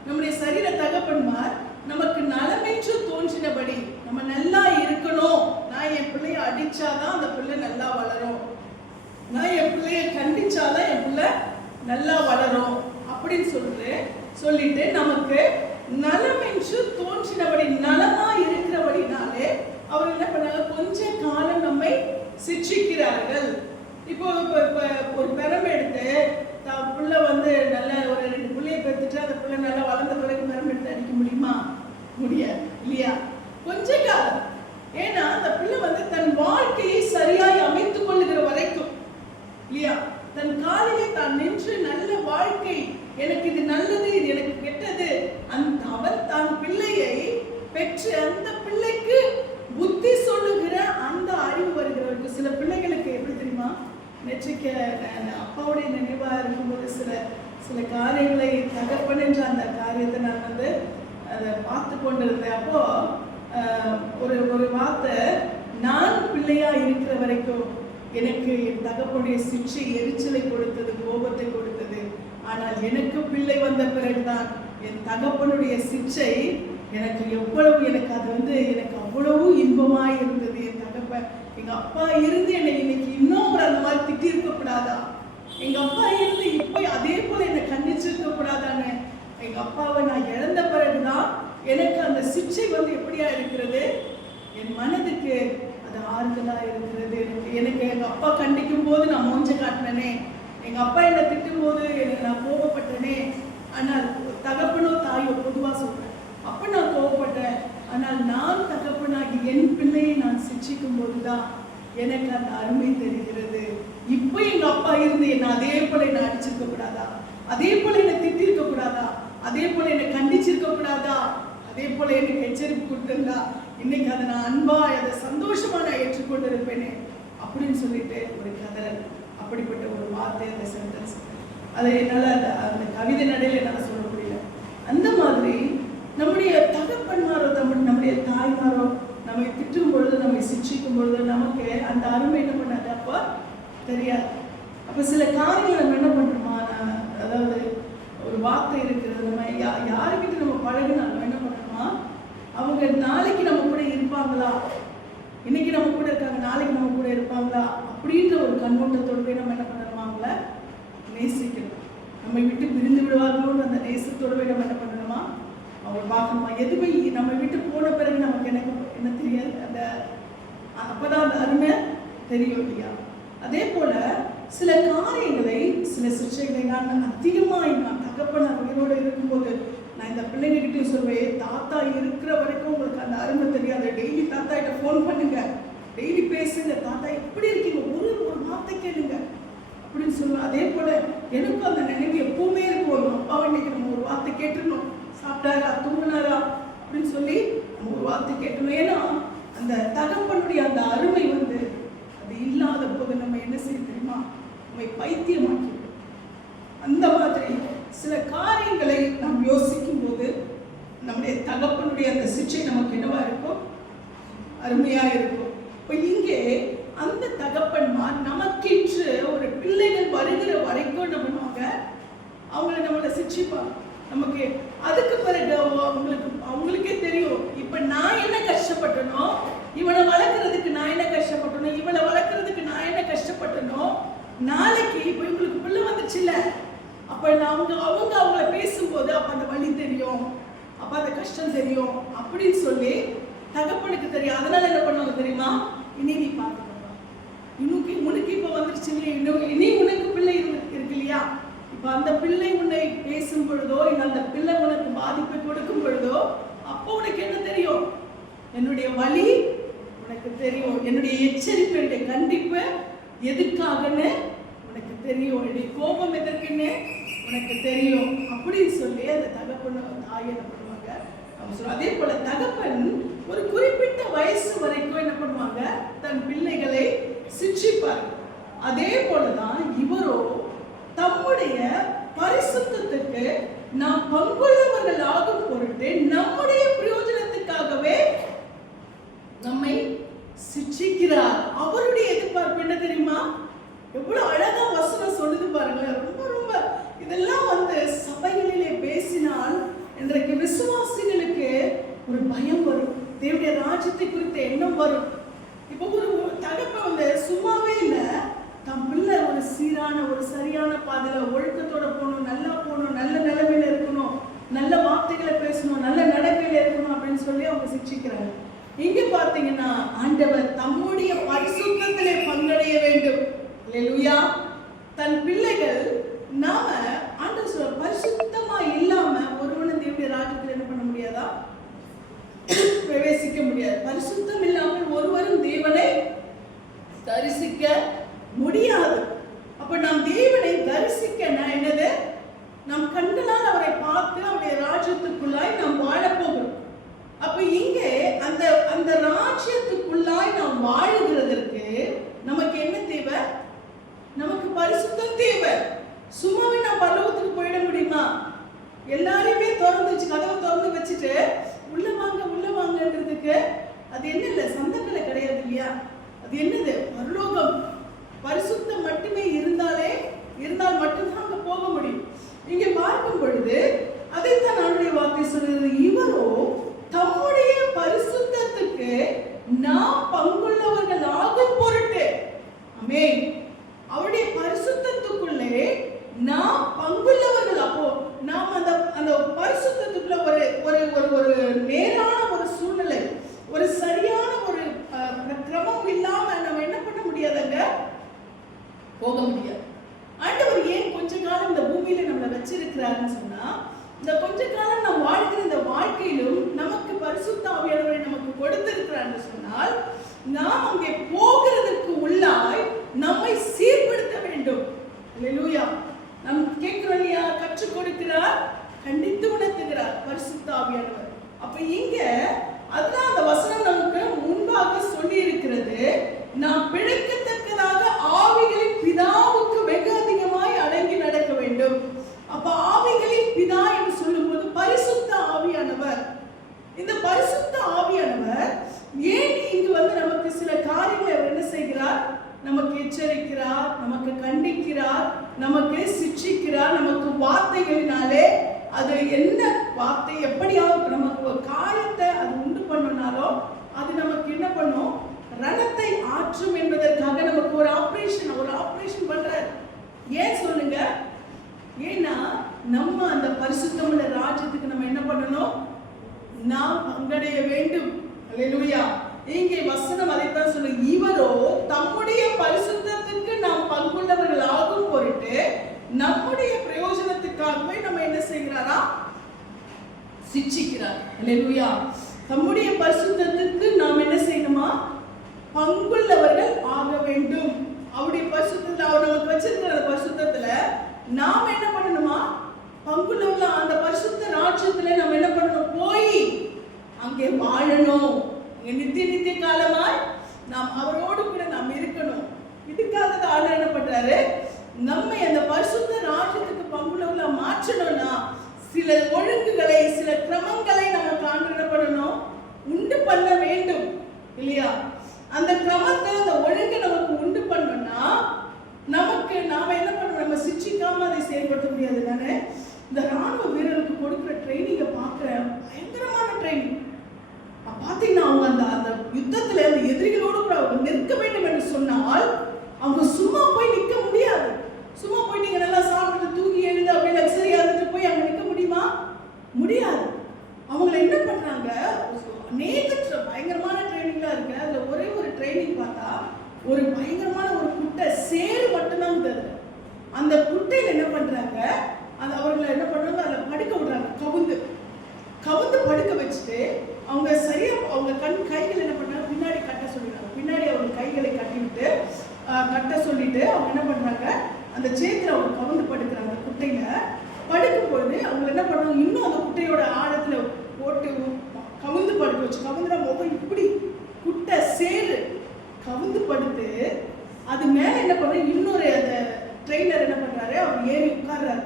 நம்முடைய சரீர தகப்பன்மார் நமக்கு நலமென்று தோன்றினபடி, நம்ம நல்லா இருக்கணும், நான் என் பிள்ளைய அடிச்சாதான் அந்த பிள்ளை நல்லா வளரும், நான் என் பிள்ளைய கண்டிச்சாதான் என் பிள்ளை நல்லா வளரும் அப்படின்னு சொல்லிட்டு நமக்கு நலமென்று தோன்றினபடி, நலமா இருக்கிறபடினாலே அவர் என்ன பண்ணாங்க? கொஞ்ச காலம் நம்மை சிட்சிக்கிறார்கள். இப்போ ஒரு பெரம் எடுத்து பிள்ளை நல்ல ஒரு 2 பிள்ளையை பெற்றுட்டு அந்த பிள்ளை நல்லா வளர்ந்த பிறகு பெரம் எடுத்து அடிக்க முடியுமா? முடியாது இல்லையா? கொஞ்ச காலம். ஏன்னா அந்த பிள்ளை தன் வாழ்க்கையை சரியாய் அமைத்துக் கொள்ளுகிற வரைக்கும் இல்லையா, தன் காலிலே தான் நின்று நல்ல வாழ்க்கை, எனக்கு இது நல்லது, இது எனக்கு கெட்டது, அவன் தான் பிள்ளையை பெற்று அந்த பிள்ளைக்கு புத்தி சொல்லுகிற அந்த அறிவு வருகிறவருக்கு. சில பிள்ளைகளுக்கு எப்படி தெரியுமா? நேற்றைக்கு அப்பாவுடைய நினைவா இருக்கும்போது சில காரியங்களை தகப்பன் என்ற அந்த காரியத்தை நான் அதை பார்த்து கொண்டிருந்தேன். அப்போ ஒரு வார்த்தை, நான் பிள்ளையா இருக்கிற வரைக்கும் எனக்கு என் தகப்பனுடைய சிட்சை எரிச்சலை கொடுத்தது, கோபத்தை கொடுத்தது. ஆனால் எனக்கு பிள்ளை வந்த பிறகுதான் என் தகப்பனுடைய சிட்சை எனக்கு எவ்வளவு, எனக்கு அது எனக்கு அவ்வளவு இன்பமாய் இருந்தது. என் தகப்பன், எங்க அப்பா இருந்து என்னை இன்னைக்கு இன்னும் அந்த மாதிரி திட்டி இருக்கக்கூடாதா? எங்க அப்பா இருந்து இப்ப அதே போல என்னை கண்டிச்சிருக்க கூடாதான்னு எங்க அப்பாவை நான் இழந்த பிறகுதான் எனக்கு அந்த சிட்சை எப்படியா இருக்கிறது? என் மனதுக்கு அது ஆறுதலா இருக்கிறது. எனக்கு எங்க அப்பா கண்டிக்கும் போது நான் மூஞ்ச காட்டினேனே, எங்க அப்பா என்னை திட்டும் போது நான் கோபப்பட்டனே. ஆனால் தகப்பனோ தாயோ பொதுவா சொல்றேன், அப்ப நான் கோபப்பட்டேன். ஆனால் நான் தகப்பனாகி என் பிள்ளையை நான் சிட்சிக்கும் போதுதான் எனக்கு அந்த அருமை தெரிகிறது. இப்ப எங்க அப்பா இருந்து என்ன அதே போல என்ன அடிச்சிருக்க கூடாதா? அதே போல என்ன திட்டிருக்க கூடாதா? அதே போல என்ன கண்டிச்சிருக்க கூடாதா? அதே போல எனக்கு எச்சரிப்பு கொடுத்திருந்தா இன்னைக்கு அதை நான் அன்பா, அதை சந்தோஷமா நான் ஏற்றுக்கொண்டு இருப்பேனே அப்படின்னு சொல்லிட்டு ஒரு கதறல். அப்படிப்பட்ட ஒரு வார்த்தை அந்த சென்டென்ஸ், அதை என்னால அந்த கவிதை நடையில என்னால சொல்ல முடியல. அந்த மாதிரி நம்முடைய தகப்பன்மாரோ நம்முடைய தாய்மாரோ நம்மை திட்டும் பொழுது, நம்மை சிட்சிக்கும் பொழுது நமக்கு அந்த அருமை என்ன பண்ணாது அப்ப தெரியாது. அப்ப சில காரியங்கள் நம்ம என்ன பண்றோமா, அதாவது ஒரு வார்த்தை இருக்கிறது, நம்ம யாருக்கிட்ட நம்ம பழகினா நம்ம என்ன பண்றோமா, அவங்க நாளைக்கு நம்ம கூட இருப்பாங்களா, இன்னைக்கு நம்ம கூட இருக்காங்க, நாளைக்கு நம்ம கூட இருப்பாங்களா அப்படின்ற ஒரு கண்ணோட்டத்தோடு போய் நம்ம என்ன பண்ணணுமா, அவங்கள நேசிக்கணும். நம்மை விட்டு பிரிந்து விடுவார்களோன்னு அந்த நேசத்தோடு போய் நம்ம என்ன பண்ணணுமா, அவங்க பார்க்கணுமா. எதுவுமே நம்ம விட்டு போன பிறகு நமக்கு எனக்கு என்ன தெரியாது, அந்த அப்பதான் அந்த அருமை தெரியும் இல்லையா. அதே போல சில காரியங்களை, சில சிற்றைகளை நான் அதிகமாக நான் தகப்பனார் உயிரோடு இருக்கும்போது நான் இந்த பிள்ளைங்ககிட்டையும் சொல்வேன், தாத்தா இருக்கிற வரைக்கும் உங்களுக்கு அந்த அருமை தெரியாது. டெய்லி தாத்தா கிட்ட ஃபோன் பண்ணுங்க, டெய்லி பேசுங்க, தாத்தா எப்படி இருக்கீங்க, ஒரு வார்த்தை கேளுங்க அப்படின்னு சொல்லுவேன். அதே போல எனக்கும் அந்த நினைவு எப்பவுமே இருக்கும். அப்பாவை இன்னைக்கு நம்ம ஒரு வார்த்தை கேட்டுருணும், சாப்பிட்டாரா, தூங்கினாரா அப்படின்னு சொல்லி நம்ம ஒரு வார்த்தை கேட்கணும். ஏன்னா அந்த தகப்பனுடைய அந்த அருமை அது இல்லாத போது நம்ம என்ன செய்ய தெரியுமா, நம்ம பைத்தியமாக்கி. அந்த மாதிரி சில காரியங்களை நாம் யோசிக்கும் போது நம்முடைய தகப்பனுடைய அந்த சிட்சை நமக்கு என்னவா இருக்கும், அருமையா இருக்கும். இப்போ இங்கே அந்த தகப்பன்மார் நமக்கென்று ஒரு பிள்ளைகள் வருகிற வரைக்கும் என்ன பண்ணுவாங்க, அவங்களை நம்மளை சிட்சிப்பாங்க. நமக்கு அதுக்கு பிறகு அவங்களுக்கே தெரியும், இப்ப நான் என்ன கஷ்டப்பட்டனோ, இவனை வளர்க்கறதுக்கு நான் என்ன கஷ்டப்பட்டனோ, இவளை வளர்க்கறதுக்கு நான் என்ன கஷ்டப்பட்டனோ, நாளைக்கு இப்ப இவங்களுக்கு பிள்ளை வந்துச்சு இல்ல, அப்ப அவங்கள பேசும்போது அப்ப அந்த வலி தெரியும், அப்ப அந்த கஷ்டம் தெரியும் அப்படின்னு சொல்லி தகப்பனுக்கு தெரியும். அதனால என்ன பண்ணுவாங்க தெரியுமா, இனி நீ பார்த்துக்கோ, உனக்கு இப்ப வந்துருச்சு இல்லையா, இனி உனக்கு பிள்ளை இருக்கு இல்லையா, இப்ப அந்த பிள்ளை உன்னை பேசும் பொழுதோ இல்ல அந்த பிள்ளை உனக்கு பாதிப்பை கொடுக்கும் பொழுதோ அப்போ உனக்கு என்ன தெரியும்? என்னுடைய வழி உனக்கு தெரியும், என்னுடைய எச்சரிப்பு, என்னுடைய கண்டிப்பு எதுக்காகன்னு உனக்கு தெரியும், என்னுடைய கோபம் எதற்குன்னு உனக்கு தெரியும் அப்படின்னு சொல்லி அந்த தகப்பன தாயை என்ன பண்ணுவாங்க அவங்க சொல்லுவாங்க. அதே போல தகப்பன் ஒரு குறிப்பிட்ட வயசு வரைக்கும் என்ன பண்ணுவாங்க, தன் பிள்ளைகளை சிட்சிப்பார். அதே போலதான் இவரோ தம்முடைய பரிசுத்தத்துக்கு நாம் பங்குள்ளவர்கள் ஆகும் பொருட்டு நம்முடைய பிரயோஜனத்துக்காகவே நம்மை சிட்சிக்கிறார். அவருடைய எதிர்பார்ப்பு என்ன தெரியுமா? எவ்வளவு அழகா வசனம் சொல்லுது பாருங்களேன். ரொம்ப ரொம்ப இதெல்லாம் சபைகளிலே பேசினால் இன்றைக்கு விசுவாசிகளுக்கு ஒரு பயம் வரும், தேவனுடைய ராஜ்யத்தை குறித்த எண்ணம் வரும். இப்போ ஒரு தகப்ப சும்மாவே இல்லை, தம் பிள்ளை ஒரு சீரான ஒரு சரியான பாதையில ஒழுக்கத்தோட போகணும், நல்லா போகணும், நல்ல நிலைமையில இருக்கணும், நல்ல வார்த்தைகளை பேசணும், நல்ல நடக்கையில இருக்கணும் அப்படின்னு சொல்லி அவங்க சிக்ஷிக்கிறாங்க. இங்க பாத்தீங்கன்னா ஆண்டவர் தம்முடைய பரிசுத்தத்திலே பங்கடைய வேண்டும். அல்லேலூயா. தன் பிள்ளைகள் நாம ஆண்டவர் சொல்ற பரிசுத்தமா இல்லாம ஒருவனை தேவனுடைய ராஜ்யத்தில் என்ன பண்ண முடியாதா? பிரவேசிக்க முடியாது. பரிசுத்தம் இல்லாமல் ஒருவரும் தேவனை தரிசிக்க முடியாது. அப்ப நாம் தேவனை தரிசிக்க என்னது? நம் கண்களால் அவரை பார்த்து அவருடைய ராஜ்யத்துக்குள்ளாய் நாம் வாழப்போகிறோம். அப்ப இங்கே அந்த அந்த ராஜ்யத்துக்குள்ளாய் நாம் வாழுகிறதற்கு நமக்கு என்ன தேவை? நமக்கு பரிசுத்தம் தேவை. சும்மாவே நான் பரலோகத்துக்கு போயிட முடியுமா? எல்லாரையுமே கதவை திறந்து வச்சுட்டு உள்ள வாங்கன்றதுக்கு அது என்ன இல்லை, சந்தக்கலை கிடையாது இல்லையா? அது என்னது? பரலோகம். பரிசுத்தம் மட்டுமே இருந்தால் மட்டும்தான் அங்க போக முடியும். இங்க பார்க்கும் பொழுது அதைத்தான் ஆண்டவருடைய வார்த்தை சொல்றது. இவரோ தம்முடைய பரிசுத்தத்துக்கு நாம் பங்குள்ளவர்கள் ஆகும் பொருட்டு, ஆமென், அவருடைய பரிசுத்தத்துக்குள்ளே நாம் பங்குள்ளவர்கள். அப்போ நாம் அந்த பரிசுத்தத்துக்குள்ள ஒரு நேரான ஒரு சூழ்நிலை, ஒரு சரியான ஒரு கிரமம் இல்லாம நம்ம என்ன பண்ண முடியாதுங்க, போக முடியாது. ஆண்டவர் ஏன் கொஞ்ச காலம் இந்த பூமியில நம்மளை வச்சிருக்கிறாருன்னு சொன்னா, இந்த கொஞ்ச காலம் நாம் வாழ்கிற இந்த வாழ்க்கையிலும் நமக்கு பரிசுத்த ஆவியானவரை நமக்கு கொடுத்திருக்கிறான்னு சொன்னால், நாம் அங்கே போகிறதுக்கு உள்ளாய் நம்மை சீர்படுத்த வேண்டும். அல்லேலூயா. நாம் கேட்கிறோம் இல்லையா? கற்றுக் கொடுக்கிறார், கண்டித்து உணர்த்துகிறார் பரிசுத்த ஆவியானவர். அப்ப இங்க அதுதான் அந்த வசனம் நமக்கு முன்பாக சொல்லி இருக்கிறது. நாம் பிழைக்கத்தக்கதாக ஆவிகளின் பிதாவுக்கு வெகு அதிகமாய் அடங்கி நடக்க வேண்டும். அப்ப ஆவிகளின் பிதா என்று சொல்லும்போது பரிசுத்த ஆவியானவர். இந்த பரிசுத்த ஆவியானவர் ஏன் இங்கு நமக்கு சில காரியங்களை அவர் என்ன செய்கிறார்? நமக்கு எச்சரிக்கிறார், நமக்கு கண்டிக்கிறார், நமக்கு சிட்சிக்கிறார். நமக்கு வார்த்தைகளினாலே அது என்ன வார்த்தை எப்படியாவது நமக்கு ஒரு காயத்தை அது உண்டு பண்ணனாலோ அது நமக்கு என்ன பண்ணும்? ரணத்தை ஆற்றும் என்பதற்காக நமக்கு ஒரு ஆபரேஷன் பண்றார். ஏன் சொல்லுங்க? ஏன்னா நம்ம அந்த பரிசுத்தமுள்ள ராஜ்யத்துக்கு நம்ம என்ன பண்ணணும்? நாம் பங்கடைய வேண்டும். அல்லேலூயா. இங்கே வசனம் அதைத்தான் சொல்லு. இவரோ தம்முடைய பரிசுத்தத்துக்கு நாம் பங்குள்ளவர்கள் ஆகும் பொருட்டு நம்முடைய பிரயோஜனத்துக்காகவே நம்ம என்ன செய்கிறாரா? சிட்சிக்கிறார். அல்லேலூயா. தம்முடைய பரிசுத்தத்துக்கு நாம் என்ன செய்யணுமா? பங்குள்ளவர்கள் ஆக வேண்டும். அவருடைய பரிசுத்தத்துல அவர் நமக்கு வச்சிருக்கிற பரிசுத்தத்துல நாம் என்ன பண்ணணுமா? பங்குள்ளவர்கள். அந்த பரிசுத்த ராஜ்யத்துல நம்ம என்ன பண்ணணும்? போய் அங்கே வாழணும். நித்திய காலமாய் நாம் அவரோடு கூட நாம் இருக்கணும். இதுக்காக தான் ஆண்டவர் என்ன பண்றாரு? நம்மை அந்த பரிசுத்த ராஜ்யத்துக்கு பங்குள்ளவர்களா மாற்றணும்னா சில ஒழுங்குகளை, சில கிரமங்களை நமக்கு ஆண்டவர் என்ன பண்ணணும்? உண்டு பண்ண வேண்டும் இல்லையா? அந்த கிரமத்தை, அந்த ஒழுங்கை நமக்கு உண்டு பண்ணணும்னா நமக்கு நாம என்ன பண்ணணும்? நம்ம சிட்சிக்காம அதை செயல்படுத்த முடியாது தானே? இந்த ராணுவ வீரர்களுக்கு கொடுக்குற ட்ரைனிங்கை பார்க்குறேன், பயங்கரமான ட்ரைனிங். பார்த்தீங்கன்னா அவங்க அந்த யுத்தத்துல அந்த எதிரிகளோடு கூட அவங்க நிற்க வேண்டும் என்று சொன்னால் அவங்க சும்மா போய் நிற்க முடியாது. சும்மா போய் நீங்க நல்லா சாப்பிட்டு தூங்கி எழுந்து அப்படியே லக்ஸரியா இருந்துட்டு போய் அங்க நிற்க முடியுமா? முடியாது. அவங்க என்ன பண்றாங்க? அநேக பயங்கரமான ட்ரைனிங்லாம் இருக்கு. அதுல ஒரே ஒரு ட்ரைனிங் பார்த்தா ஒரு பயங்கரமான ஒரு குட்டை என்ன பண்றாங்க, அது அவர்களை என்ன பண்றாங்க, அதில் படுக்க விடுறாங்க. கவுந்து படுக்க வச்சுட்டு அவங்க சரியா அவங்க கைகள் என்ன பண்றாங்க, பின்னாடி கட்ட சொல்லிடுறாங்க. பின்னாடி அவங்க கைகளை கட்டிவிட்டு கட்ட சொல்லிட்டு அவங்க என்ன பண்றாங்க, அந்த சேத்துல அவங்க கவுந்து படுக்கிறாங்க. அந்த குட்டையில படுக்கும் பொழுது அவங்க என்ன பண்றாங்க, இன்னும் அந்த குட்டையோட ஆழத்துல போட்டு கவுந்து படுக்க வச்சு, கவுந்துனா முகம் இப்படி குட்டை சேரு கவுந்து படுத்து அது மேல என்ன பண்ற, இன்னொரு அந்த ட்ரெயினர் என்ன பண்றாரு, அவர் ஏறி உட்கார்றாரு.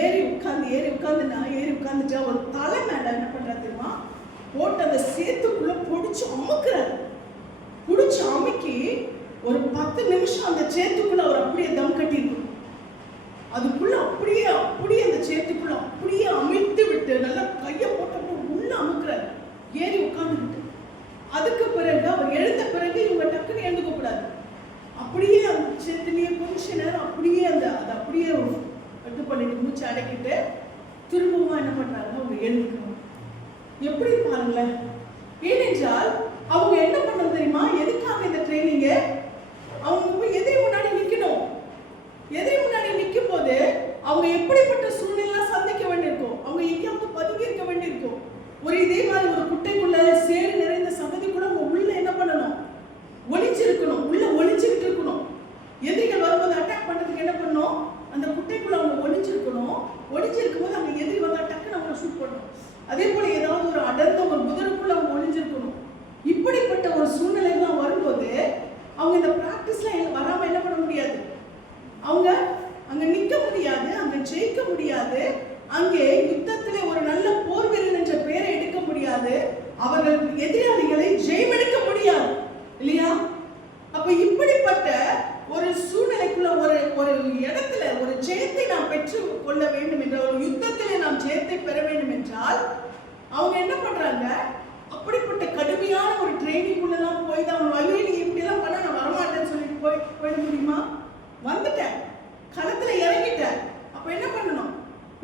ஏறி உட்கார்ந்துட்டு அவர் தலை மேல என்ன பண்றாரு தெரியுமா, போட்டு அந்த சேத்துக்குள்ள பிடிச்சு அமுக்கி ஒரு 10 நிமிஷம் அந்த சேத்துக்குள்ள அவர் அப்படியே தம் கட்டி இருக்கும். அதுக்குள்ள அப்படியே அந்த சேத்துக்குள்ள அப்படியே அமிழ்த்து விட்டு நல்லா கையை போட்டு உள்ள அமுக்குறாரு, ஏறி உட்கார்ந்துக்கிட்டு. அதுக்கு பிறகு அவர் எழுந்த பிறகு இவங்க டக்குன்னு எழுந்துக்க கூடாது, அப்படியே அந்த சேத்துலயே கொஞ்ச நேரம் அப்படியே அதை அப்படியே இது பண்ணிட்டு மூச்சு அடக்கிட்டு திரும்பவும் என்ன பண்றாங்க, அவங்க எழுந்துக்கணும். எப்படி பாருங்களேன். ஏனென்றால் அவங்க என்ன பண்ணணும் தெரியுமா, எதுக்காக இந்த ட்ரைனிங்கு, அவங்க போய் எதிரி முன்னாடி நிற்கணும். எதிரி முன்னாடி நிற்கும் போது அவங்க எப்படிப்பட்ட சூழ்நிலை சந்திக்க வேண்டியிருக்கும், அவங்க எங்கேயாவது பதுங்கி இருக்க வேண்டியிருக்கும். ஒரு இதே மாதிரி ஒரு குட்டைக்குள்ள சேறு நிறைந்த சகதிக்குள்ள அவங்க உள்ள என்ன பண்ணணும், ஒளிஞ்சிருக்கணும், உள்ள ஒளிஞ்சுக்கிட்டு இருக்கணும். எதிரிகள் வரும்போது அட்டாக் பண்றதுக்கு என்ன பண்ணணும், அந்த குட்டைக்குள்ள அவங்க ஒளிஞ்சிருக்கணும். ஒளிஞ்சிருக்கும் போது அவங்க எதிரி வந்தா டக்குன்னு அவங்க ஷூட் பண்ணணும். அதே போல ஏதாவது ஒரு அடர்ந்த ஒரு புதருக்குள்ள அவங்க ஒளிஞ்சிருக்கணும். இப்படிப்பட்ட ஒரு சூழ்நிலைலாம் வரும்போது அவங்க இந்த பிராக்டிஸ்லாம் வராம என்ன பண்ண முடியாது, அவங்க அங்க நிக்க முடியாது, அங்க ஜெயிக்க முடியாது, அங்கே யுத்தத்திலே ஒரு நல்ல போர் வீரன் என்ற பெயரை எடுக்க முடியாது, அவர்கள் எதிராளிகளை ஜெயமெடுக்க முடியாது இல்லையா. அப்ப இப்படிப்பட்ட ஒரு சூழ்நிலைக்குள்ள ஒரு இடத்துல ஒரு ஜெயத்தை நாம் பெற்று கொள்ள வேண்டும் என்ற, ஒரு யுத்தத்திலே நாம் ஜெயத்தை பெற வேண்டும் என்றால் அவங்க என்ன பண்றாங்க, அப்படிப்பட்ட கடுமையான ஒரு ட்ரைனிங் உள்ளலாம் போய் தான், ஐயோ நீ இப்படி எல்லாம் பண்ண நான் வரமாட்டேன்னு சொல்லிட்டு போயிட முடியுமா, வந்துட்டேன் களத்துல இறங்கிட்டேன். அப்ப என்ன பண்ணணும்,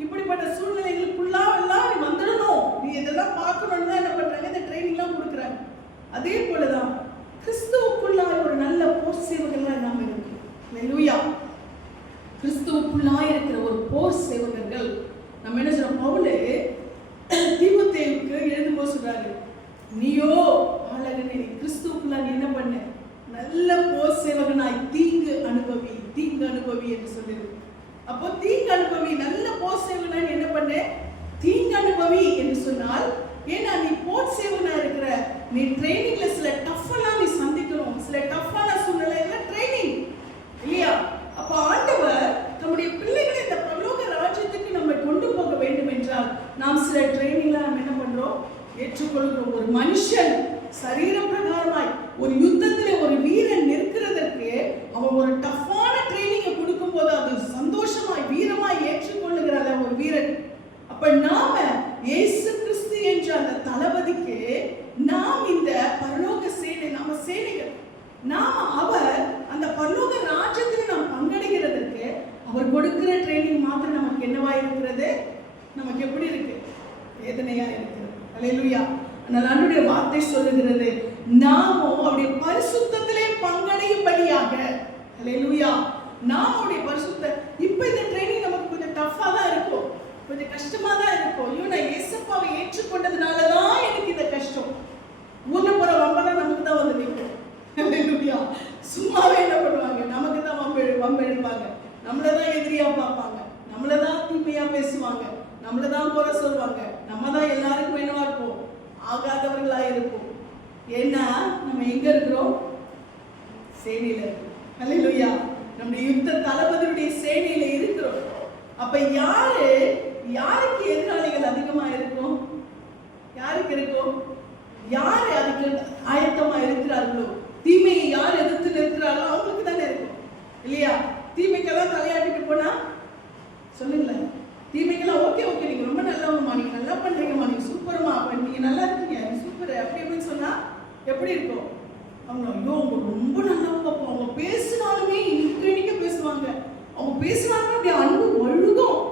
இப்படிப்பட்ட சூழ்நிலைகளுக்குள்ளா எல்லாம் நீ வந்துடணும், நீ இதெல்லாம் பார்க்கணும்னு தான் என்ன பண்றாங்க, இந்த ட்ரைனிங் எல்லாம் கொடுக்குறாங்க. அதே போலதான் கிறிஸ்துவுக்குள்ளாய் ஒரு நல்ல போர் சேவகர்களாக நாம் இருக்கிறோம். ஹல்லேலூயா. கிறிஸ்துவுக்குள்ளாய் இருக்கிற ஒரு போர் சேவகர்கள் நம்ம என்ன சொல்றோம், பவுல் தீமோத்தேயுவுக்கு எழுதும்போது சொல்றாரு, நீயோ ஆளகனே கிறிஸ்துவுக்குள்ள நீ என்ன பண்ண, நல்ல போர் சேவகனாய் தீங்கு அனுபவி என்று சொல்லிருக்கு. அப்போ தீங்கு அனுபவி, நல்ல போர் சேவகனாய் என்ன பண்ண, தீங்கு அனுபவி என்று சொன்னால், ஏன்னா நீ போர் சேவகனா இருக்கிற, நீ ட்ரைனிங்ல சில டஃப்பெல்லாம் நீ சந்திக்கணும், சில டஃப்பான சூழ்நிலையில ட்ரைனிங் இல்லையா. அப்ப ஆண்டவர் நம்முடைய பிள்ளைகளை இந்த பரலோக ராஜ்யத்துக்கு நம்ம கொண்டு போக வேண்டும் என்றால் நாம் சில ட்ரைனிங்ல நம்ம என்ன பண்றோம், ஏற்றுக்கொள்கிறோம். ஒரு மனுஷன் சரீர பிரகாரமாய் ஒரு யுத்தத்திலே ஒரு வீரன் நிற்கிறதற்கு அவன் ஒரு டஃப்பான ட்ரைனிங்கை கொடுக்கும் போது அது சந்தோஷமாய் வீரமாய் ஏற்றுக்கொள்ளுகிறாள் ஒரு வீரன். அப்ப நாம இயேசு கிறிஸ்து என்ற அந்த தளபதிக்கு நாம் இந்த பரலோக சேனை, நாம சேனைகள், நாம அவர் அந்த பரலோக ராஜ்யத்தில் நாம் பங்கடைகிறதற்கு அவர் கொடுக்கிற ட்ரைனிங் மாத்திரம் நமக்கு என்னவா இருக்கிறது, நமக்கு எப்படி இருக்கு, வேதனையா இருக்கிறது. ஹல்லேலூயா. ஆனால் ஆண்டவருடைய வார்த்தை சொல்லுகிறது, நாமோ அவருடைய பரிசுத்தத்திலே பங்கடையும்படியாக, ஹல்லேலூயா, நாம அவருடைய பரிசுத்த. இப்ப இந்த ட்ரைனிங் நமக்கு கொஞ்சம் டஃப்பா தான் இருக்கும், கொஞ்சம் கஷ்டமா தான் இருக்கும். ஐயோ நான் இயேசுவை ஏற்றுக்கொண்டதுனால தான் எனக்கு இந்த கஷ்டம். ஊர்ல போற வம்பெல்லாம் நமக்கு தான் வந்து நிற்கும். ஹல்லேலூயா. சும்மாவே என்ன பண்ணுவாங்க, நமக்கு தான் வம்பு எடுப்பாங்க, நம்மளை தான் எதிரியா பார்ப்பாங்க, நம்மளை தான் தீமையா பேசுவாங்க, நம்மளை தான் குறை சொல்லுவாங்க, நம்ம தான் எல்லாருக்கும் என்னவா இருப்போம், ஆகாதவர்களா இருப்போம். ஏன்னா நம்ம எங்க இருக்கிறோம், சேனையில இருக்கிறோம். ஹல்லேலூயா. நம்முடைய யுத்த தளபதியுடைய சேனையில இருக்கிறோம். அப்ப யாருக்கு எதிராளிகள் அதிகமா இருக்கும், யாருக்கு இருக்கும், யாரு அதுக்கு ஆயத்தமா இருக்கிறார்களோ, தீமையை யார் எதிர்த்து நிற்கிறார்களோ அவங்களுக்கு தானே இருக்கும் இல்லையா. தீமைக்கெல்லாம் தலையாட்டிட்டு போனா சொல்லுங்களேன், தீமைக்கெல்லாம் ஓகே நீங்க ரொம்ப நல்லவங்கம்மா, நீங்க நல்லா பண்றீங்கம்மா, நீங்க சூப்பர்மா, நீங்க நல்லா இருக்கீங்க, நீ சூப்பர் அப்படி அப்படின்னு சொன்னா எப்படி இருக்கும், அவங்க ஐயோ அவங்க ரொம்ப நல்லவங்க, அவங்க பேசினாலுமே இன்றைக்கு பேசுவாங்க, அவங்க பேசினாலுமே அப்படி அன்பு ஒழுகும்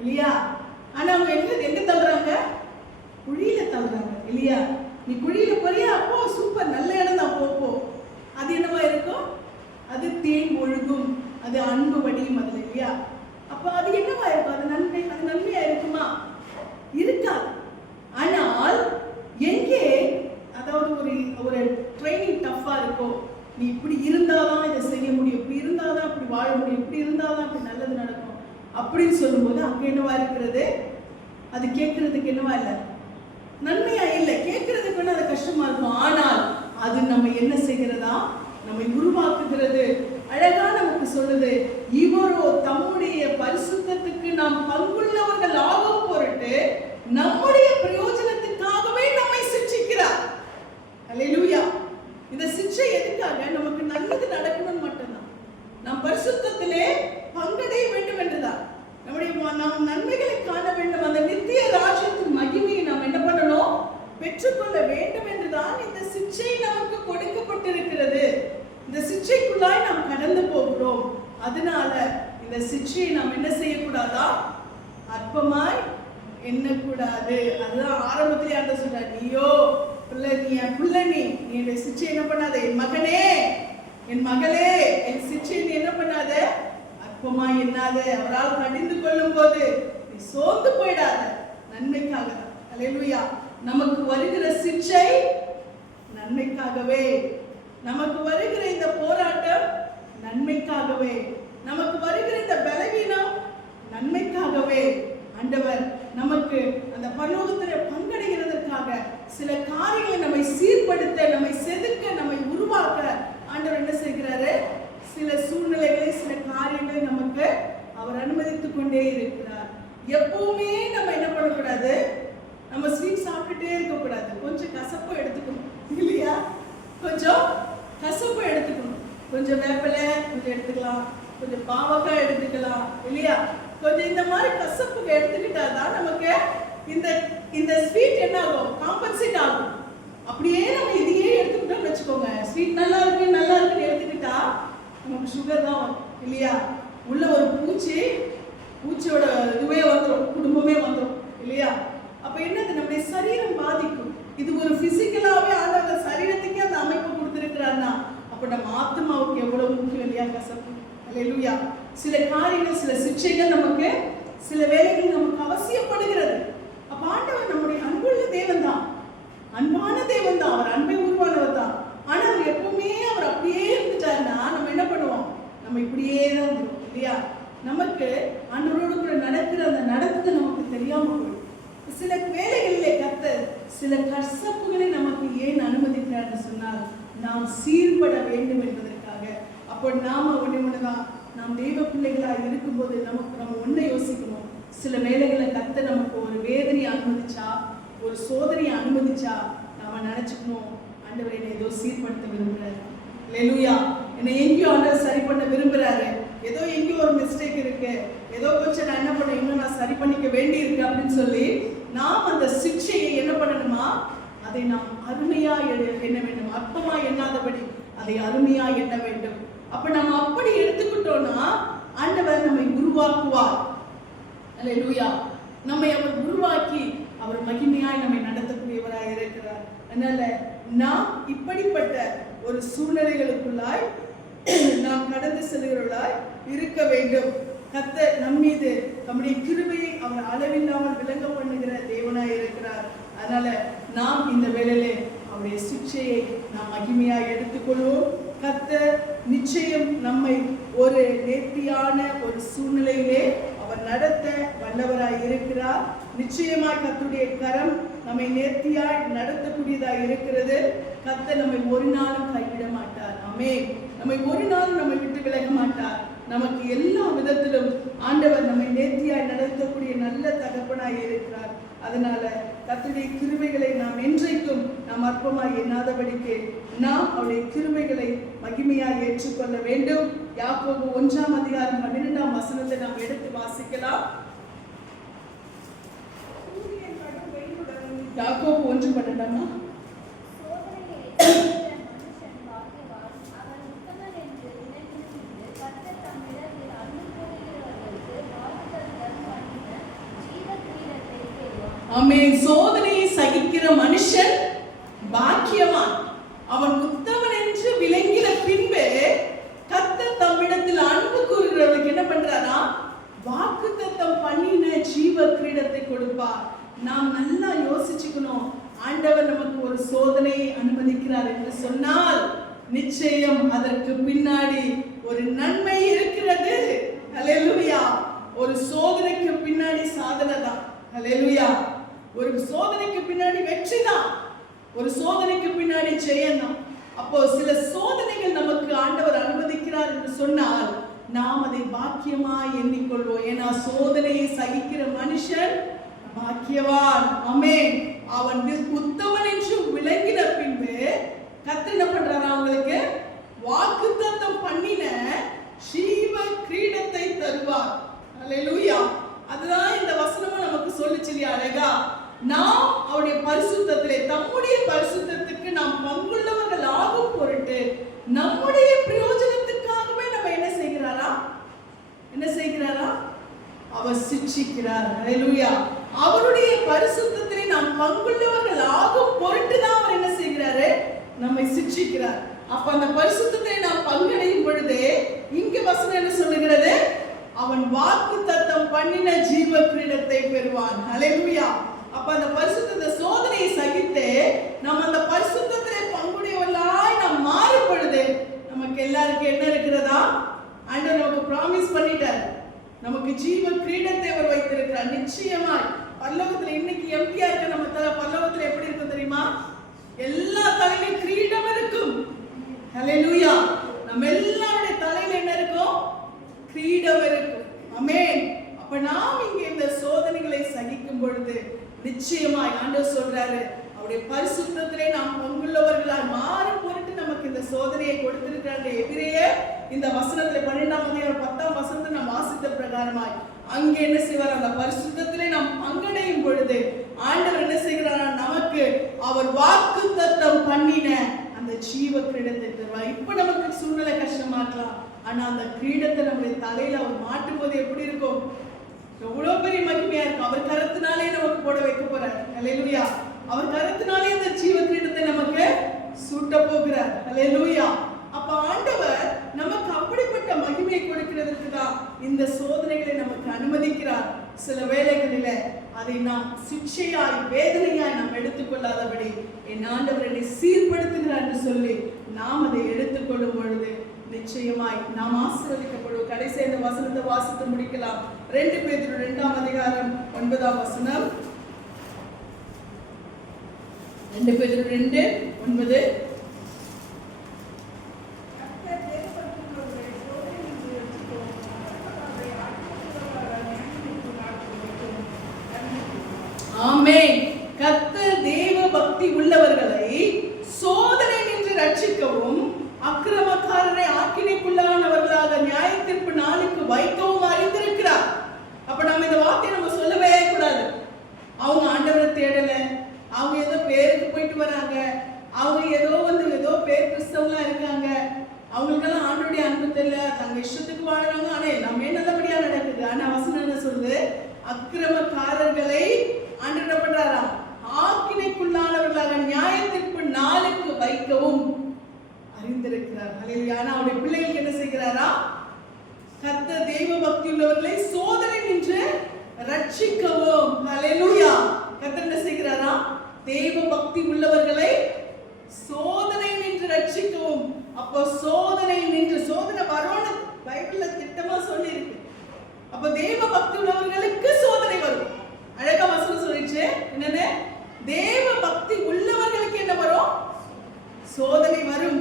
இல்லையா. ஆனா அவங்க எங்க தள்ளுறாங்க, குழியில தள்ளுறாங்க இல்லையா. நீ குழியில போறியா, அப்போ சூப்பர் நல்ல இடம் தான், போ. அது என்னவா இருக்கும், அது தேன் ஒழுகும், அது அன்பு வடியும் அதுல இல்லையா. அப்ப அது என்னவா இருக்கும்? அது நன்மையா இருக்குமா? இருக்காது. ஆனால் எங்கே அதாவது ஒரு ட்ரைனிங் டஃப்பா இருக்கும், நீ இப்படி இருந்தாதான் இதை செய்ய முடியும், இப்படி இருந்தாதான் இப்படி வாழ முடியும், இப்படி இருந்தாதான் இப்படி நல்லது நடக்கும் அப்படின்னு சொல்லும்போது அங்க என்னவா இருக்கிறது? அது கேட்கறதுக்கு என்னவா இல்லை? நன்மையா இல்லை. கேட்கறதுக்கு வேணா அது கஷ்டமா இருக்கும். ஆனால் அது நம்ம என்ன செய்கிறதா? நம்மை உருவாக்குகிறது. அழகா நமக்கு சொல்லுது, இவரோ தம்முடைய பரிசுத்தத்துக்கு நாம் பங்குள்ளவர்கள் ஆகும் பொருட்டு நம்முடைய பிரயோஜனத்துக்காகவே நம்மை சிட்சிக்கிறார். அல்லேலூயா. இந்த சிட்சை எதுக்காக? நமக்கு நல்லது நடக்கணும்னு மட்டும்தான். நாம் பரிசுத்தத்திலே பங்கடைய வேண்டும் என்றுதான். நாம் நன்மைகளை காண வேண்டும். அந்த நித்திய ராஜ்யத்தின் மகிமையை நாம் என்ன பண்ணணும்? பெற்றுக்கொள்ள வேண்டும் என்றுதான் இந்த சிட்சை நமக்கு கொடுக்கப்பட்டிருக்கிறது. இந்த சிட்சைக்குள்ளாய் நாம் கடந்து போகிறோம். அதனால இந்த சிட்சையை நாம் என்ன செய்யக்கூடாதா? அற்பமாய் எண்ணக்கூடாது. அதுதான் ஆரம்பத்திலே அந்த சொல்றார், நீயோ நீ என்னுடைய சிட்சை என்ன பண்ணாத, என் மகனே என் மகளே என் சிட்சை நீ என்ன பண்ணாத, அற்பமாய் எண்ணாத. அவரால் கடிந்து கொள்ளும் போது நீ சோர்ந்து போயிடாத. நன்மைக்காக தான். அல்லேலூயா. நமக்கு வருகிற சிட்சை நன்மைக்காகவே. நமக்கு வருகிற இந்த போராட்டம் நன்மைக்காகவே. நமக்கு வருகிற இந்த பலவீனம் நன்மைக்காகவே. ஆண்டவர் நமக்கு அந்த பரலோகத்தில் பங்கடைகிறதற்காக சில காரியங்களை நம்மை சீர்படுத்த, நம்மை செதுக்க, நம்மை உருவாக்க ஆண்டவர் என்ன செய்கிறாரு? சில சூழ்நிலைகளை, சில காரியங்களை நமக்கு அவர் அனுமதித்துக் கொண்டே இருக்கிறார். எப்பவுமே நம்ம என்ன பண்ணக்கூடாது? நம்ம ஸ்வீட் சாப்பிட்டுட்டே இருக்கக்கூடாது. கொஞ்சம் கசப்பு எடுத்துக்கணும் இல்லையா? கொஞ்சம் கசப்பு எடுத்துக்கணும். கொஞ்சம் வேப்பிலை கொஞ்சம் எடுத்துக்கலாம், கொஞ்சம் பாவக்காய் எடுத்துக்கலாம் இல்லையா? கொஞ்சம் இந்த மாதிரி கசப்பு எடுத்துக்கிட்டாதான் நமக்கு இந்த ஸ்வீட் என்ன ஆகும்? காம்பன்சேட் ஆகும். அப்படியே நம்ம இதையே எடுத்துக்கிட்டோம்னு வச்சுக்கோங்க, ஸ்வீட் நல்லா இருக்குன்னு எடுத்துக்கிட்டா நமக்கு சுகர் தான் வரும் இல்லையா? உள்ள ஒரு பூச்சியோட இதுவே வந்துடும், குடும்பமே வந்துடும் இல்லையா? அப்ப என்னது? நம்முடைய சரீரம் பாதிக்கும். இது ஒரு பிசிக்கலாவே ஆண்டவர் சரீரத்துக்கே அந்த அமைப்பு கொடுத்திருக்கிறார்னா அப்ப நம்ம ஆத்மாவுக்கு எவ்வளவு முக்கியம் இல்லையா கசப்பு? அல்லேலூயா. சில காரியங்கள், சில சிக்ஷைகள் நமக்கு சில வேளைகள் நமக்கு அவசியப்படுகிறது. அப்ப ஆண்டவர் நம்முடைய அன்புள்ள தேவன் தான், அன்பான தேவன் தான், அவர் அன்பை உருவானவர் தான். ஆனா அவர் எப்பவுமே அவர் அப்படியே இருந்துட்டாருன்னா நம்ம என்ன பண்ணுவோம்? நம்ம இப்படியே தான் இருந்தோம் இல்லையா? நமக்கு ஆண்டவரோடு கூட நடக்கிற அந்த நடந்தது நமக்கு தெரியாம போயிடும். சில வேளைகளிலே கர்த்தர் சில கசப்புகளை நமக்கு ஏன் அனுமதிக்கிறார்னு சொன்னால் நாம் சீர்பட வேண்டும் என்பதற்காக. அப்போ நாம ஒன்றுதான், நாம் தெய்வ பிள்ளைகளாக இருக்கும்போது நம்ம ஒன்றை யோசிக்கணும். சில வேளைகளை கர்த்தர் நமக்கு ஒரு வேதனையை அனுமதிச்சா, ஒரு சோதனையை அனுமதிச்சா நாம நினைச்சுக்கணும், ஆண்டவர் என்னை ஏதோ சீர்படுத்த விரும்புறாரு. அல்லேலூயா. என்னை எங்கேயோ ஆண்டவர் சரி பண்ண விரும்புறாரு. ஏதோ எங்கேயோ ஒரு மிஸ்டேக் இருக்கு, ஏதோ கொஞ்சம் நான் என்ன பண்ண, இன்னும் நான் சரி பண்ணிக்க வேண்டி இருக்கு அப்படின்னு சொல்லி நாம் அந்த சிக்ஷையை என்ன பண்ணணுமா? அதை நாம் அருமையா எண்ண வேண்டும். அற்பமா எண்ணாதபடி அதை அருமையா எண்ண வேண்டும். அப்ப நம்ம அப்படி எடுத்துக்கிட்டோம்னா ஆண்டவர் நம்மை உருவாக்குவார். அல்லேலூயா. நம்மை அவர் உருவாக்கி அவர் மகிமையாய் நம்மை நடத்தக்கூடியவராய் இருக்கிறார். அதனால நாம் இப்படிப்பட்ட ஒரு சூழ்நிலைகளுக்குள்ளாய் நாம் கடந்து செல்கிறவர்களாய் இருக்க வேண்டும். கர்த்தர் நம் மீது நம்முடைய கிருபையை அவர் அளவில்லாமல் விளங்க பண்ணுகிற தேவனாய் இருக்கிறார். அதனால நாம் இந்த வேளையிலே அவருடைய சிக்ஷையை நாம் மகிமையாய் எடுத்துக்கொள்வோம். கர்த்தர் நிச்சயம் நம்மை ஒரு நேர்த்தியான ஒரு சூழ்நிலையிலே அவர் நடத்த வல்லவராய் இருக்கிறார். நிச்சயமாய் கர்த்தருடைய கரம் நம்மை நேர்த்தியாய் நடத்தக்கூடியதாய் இருக்கிறது. கர்த்தர் நம்மை ஒரு நாளும் கைவிட மாட்டார். ஆமென். நம்மை ஒரு நாளும் நம்மை விட்டு விலக மாட்டார். நமக்கு எல்லா விதத்திலும் ஆண்டவர் நம்மை நேர்த்தியாய் நடத்தக்கூடிய நல்ல தகப்பனாய் இருக்கிறார். அதனால கர்த்தருடைய கிருபைகளை நாம் என்றைக்கும் நாம் அற்பமாய் எண்ணாதபடிக்கு நாம் அவருடைய கிருபைகளை மகிமையாய் ஏற்றுக்கொள்ள வேண்டும். யாக்கோபு 1:12 நாம் எடுத்து வாசிக்கலாம். யாக்கோபு 1:12. ஆமென். சோதனையை சகிக்கிற மனுஷன் பாக்கியவான், அவன் உத்தமன் என்று விளங்கின பின்பு கர்த்தர் தம்மிடத்தில் அன்பு கூறுகிறவர்களுக்கு என்ன பண்றாரா? வாக்குத்தத்தம் பண்ணின ஜீவ கிரீடத்தை கொடுப்பார். நாம் நல்லா யோசிச்சுக்கணும். ஆண்டவர் நமக்கு ஒரு சோதனையை அனுமதிக்கிறார் என்று சொன்னால் நிச்சயம் அதற்கு பின்னாடி ஒரு நன்மை இருக்கிறது. ஹல்லேலூயா. ஒரு சோதனைக்கு பின்னாடி சாதனை தான். ஹல்லேலூயா. ஒரு சோதனைக்கு பின்னாடி வெற்றி தான். ஒரு சோதனைக்கு பின்னாடி ஜெயம் தான். அப்போ சில சோதனைகள் நமக்கு ஆண்டவர் அனுமதிக்கிறார் என்று சொன்னால் நாம் அதை பாக்கியமாய் எண்ணிக்கொள்வோம். ஏன்னா சோதனையை சகிக்கிற மனுஷன் பாக்கியவான். ஆமென். அவன் உத்தமன் என்று விளங்கின பின்பு கர்த்தர் என்ன பண்றாரா? அவங்களுக்கு வாக்குத்தத்தம் பண்ணின ஜீவ கிரீடத்தை தருவார். ஹல்லேலூயா. அதுதான் இந்த வசனமும் நமக்கு சொல்லுச்சு இல்லையா அழகா? நாம் அவருடைய பரிசுத்தத்திலே, தம்முடைய பரிசுத்தத்துக்கு நாம் பங்குள்ளவர்கள் ஆகும் பொருட்டு நம்முடைய பிரயோஜனத்துக்காகவே நம்ம என்ன செய்கிறாரா? அவர் சிட்சிக்கிறார். ஹல்லேலூயா. அவருடைய பரிசுத்தத்திலே நாம் பங்குள்ளவர்கள் ஆகும் பொருட்டு தான் அவர் என்ன செய்கிறாரு? நம்மை சிட்சிக்கிறார். அப்ப அந்த பரிசுத்தத்தை நாம் பங்கடையும் பொழுது இங்க வசனம் என்ன சொல்லுகிறது? அவன் வாக்குத்தத்தம் பண்ணின ஜீவ கிரீடத்தை பெறுவான். ஹல்லேலூயா. அப்ப அந்த பரிசுத்த சோதனையை சகித்து நம்ம அந்த பரிசுத்தத்திலே பங்குடையவர்களாய் நாம் மாறும் பொழுது நமக்கு எல்லாருக்கும் என்ன இருக்கிறதா? ஆண்டவர் நமக்கு ப்ராமிஸ் பண்ணிட்டார். நமக்கு ஜீவ கிரீடத்தை அவர் வைத்திருக்கிறார். நிச்சயமாய் பரலோகத்துல இன்னைக்கு எம்டியா இருக்க நம்ம பரலோகத்துல எப்படி இருக்கும் தெரியுமா? எல்லா தலையிலும் கிரீடம் இருக்கும். ஹல்லேலூயா. நம்ம எல்லாருடைய தலையில என்ன இருக்கும்? கிரீடம் இருக்கும். ஆமென். அப்ப நாம் இங்க இந்த சோதனைகளை சகிக்கும் பொழுது நிச்சயமாய் ஆண்டவர் சொல்றாரு, அவருடைய பரிசுத்தத்திலே நாம் பங்குள்ளவர்களாய் மாறும் பொருட்டு நமக்கு இந்த சோதனையை கொடுத்திருக்கிறார். எபிரேயர் இந்த வசனத்துல 12ஆம் அதிகாரம் 10ஆம் வசனத்தை நாம் வாசித்த பிரகாரமாய் அங்கே என்ன செய்வார்? அந்த பரிசுத்தத்திலே நாம் பங்கடையும் பொழுது ஆண்டவர் என்ன செய்கிறார்? நமக்கு அவர் வாக்குத்தத்தம் பண்ணின அந்த ஜீவ கிரீடத்தை தருவார். இப்ப நமக்கு சூழ்நிலை கஷ்டமா இருக்கலாம். ஆனா அந்த கிரீடத்தை நம்முடைய தலையில அவர் மாட்டும் போது எப்படி இருக்கும்? எவ்வளவு பெரிய மகிமையா இருக்கும். அவர் கரத்தினாலே நமக்கு போட வைக்க போறார். ஹல்லேலூயா. அவர் கரத்தினாலே அந்த ஜீவ கிரீடத்தை நமக்கு சூட்ட போகிறார். ஹல்லேலூயா. அப்ப ஆண்டவர் நமக்கு அப்படிப்பட்ட மகிமையை கொடுக்கிறதுக்கு தான் இந்த சோதனைகளை நமக்கு அனுமதிக்கிறார். சில வேளைகளில அதை நாம் சிக்ஷையாய் வேதனையாய் நாம் எடுத்துக்கொள்ளாதபடி என் ஆண்டவர் என்னை சீர்படுத்துகிறார் என்று சொல்லி நாம் அதை எடுத்துக்கொள்ளும் பொழுது நிச்சயமாய் நாம் ஆசீர்வதிக்கப்படுவோம். கடைசி இந்த வசனத்தை வாசித்து முடிக்கலாம். 2 பேதுரு 2ஆம் அதிகாரம் 9ஆம் வசனம். 2 பேதுரு 2:9. ஆமென். கர்த்தர் தேவ பக்தி உள்ளவர்களை சோதனை நின்று ரட்சிக்கவும் அக்கிரமக்காரரை ஆக்கினைக்குள்ளானவர்களாக நியாயத்தீர்ப்பு நாளுக்கு வைக்கவும் அறிந்திருக்கிறார். அப்ப நம்ம இந்த வார்த்தையை நம்ம சொல்லவே கூடாது. அவங்க ஆண்டவரை தேடல, அவங்க ஏதோ பேருக்கு போயிட்டு வராங்க, அவங்க ஏதோ பேர் கிறிஸ்தவங்களா இருக்காங்க, அவங்களுக்கெல்லாம் ஆண்டவருடைய அன்பு தெரியல, தங்க இஷ்டத்துக்கு வாழ்றாங்க, ஆனா எல்லாமே நல்லபடியா நடக்குது. ஆனா வசனம் என்ன சொல்லுது? அக்கிரமக்காரர்களை ஆண்டவர் என்ன பண்றாரா? ஆக்கினைக்குள்ளானவர்களாக நியாயத்தீர்ப்பு நாளுக்கு வைக்கவும் அறிந்திருக்கிறார். ஹல்லேலூயா. அவருடைய பிள்ளைகளுக்கு என்ன செய்கிறாரா? கர்த்தர் தெய்வ பக்தி உள்ளவர்களை சோதனை நின்று ரட்சிக்கவும். ஹல்லேலூயா. கர்த்தர் என்ன செய்கிறாரா? தெய்வ பக்தி உள்ளவர்களை சோதனை நின்று ரட்சிக்கவும். அப்ப சோதனை நின்று, சோதனை வரும்னு பைபிள்ல திட்டமா சொல்லி இருக்கு. அப்ப தெய்வ பக்தி உள்ளவர்களுக்கு சோதனை வரும். அழகா வசனம் சொல்லிச்சு. என்னன்னு? தேவ பக்தி உள்ளவர்களுக்கு என்ன வரும்? சோதனை வரும்.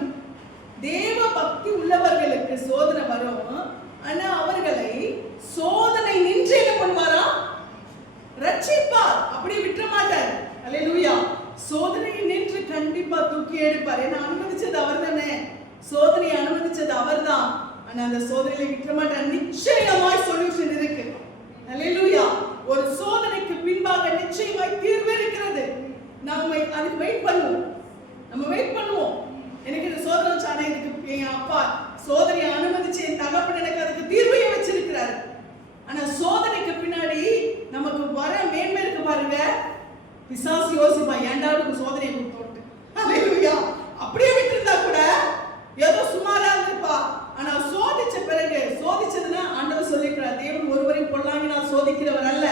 தேவ பக்தி உள்ளவர்களுக்கு சோதனை வரும். ஆனா அவர்களை சோதனை நின்று என்ன பண்ணுவாரா? ரட்சிப்பார். அப்படியே விட்டுற மாட்டார். ஹல்லேலூயா. சோதனை நின்று கண்டிப்பா தூக்கி எடுப்பார். ஏன்னா அனுமதிச்சது அவர் தானே, சோதனையை அனுமதிச்சது அவர் தான். ஆனா அந்த சோதனையை விட்டுற மாட்டார். நிச்சயமாய் சொல்யூஷன் இருக்கு. ஹல்லேலூயா. ஒரு சோதனைக்கு பின்பாக நிச்சயமாய் தீர்வு இருக்கிறது. நம்ம அதுக்கு வெயிட் பண்ணுவோம். நம்ம வெயிட் பண்ணுவோம். எனக்கு இந்த சோதனை வச்சானே, இதுக்கு என் அப்பா சோதனையை அனுமதிச்சு என் தகப்பன் எனக்கு அதுக்கு தீர்வையை வச்சிருக்கிறாரு. ஆனா சோதனைக்கு பின்னாடி நமக்கு வர மேன்மை இருக்கு பாருங்க. பிசாசு யோசிப்பா, ஏன்டா சோதனையை கொடுத்தோட்டு. ஹல்லேலூயா. அப்படியே விட்டுருந்தா கூட ஏதோ சுமாரா இருந்திருப்பா. ஆனா சோதிச்ச பிறகு, சோதிச்சதுன்னா ஆண்டவர் சொல்லிக்கிறார், தேவன் ஒருவரையும் பொல்லாங்கினால் சோதிக்கிறவர் அல்ல.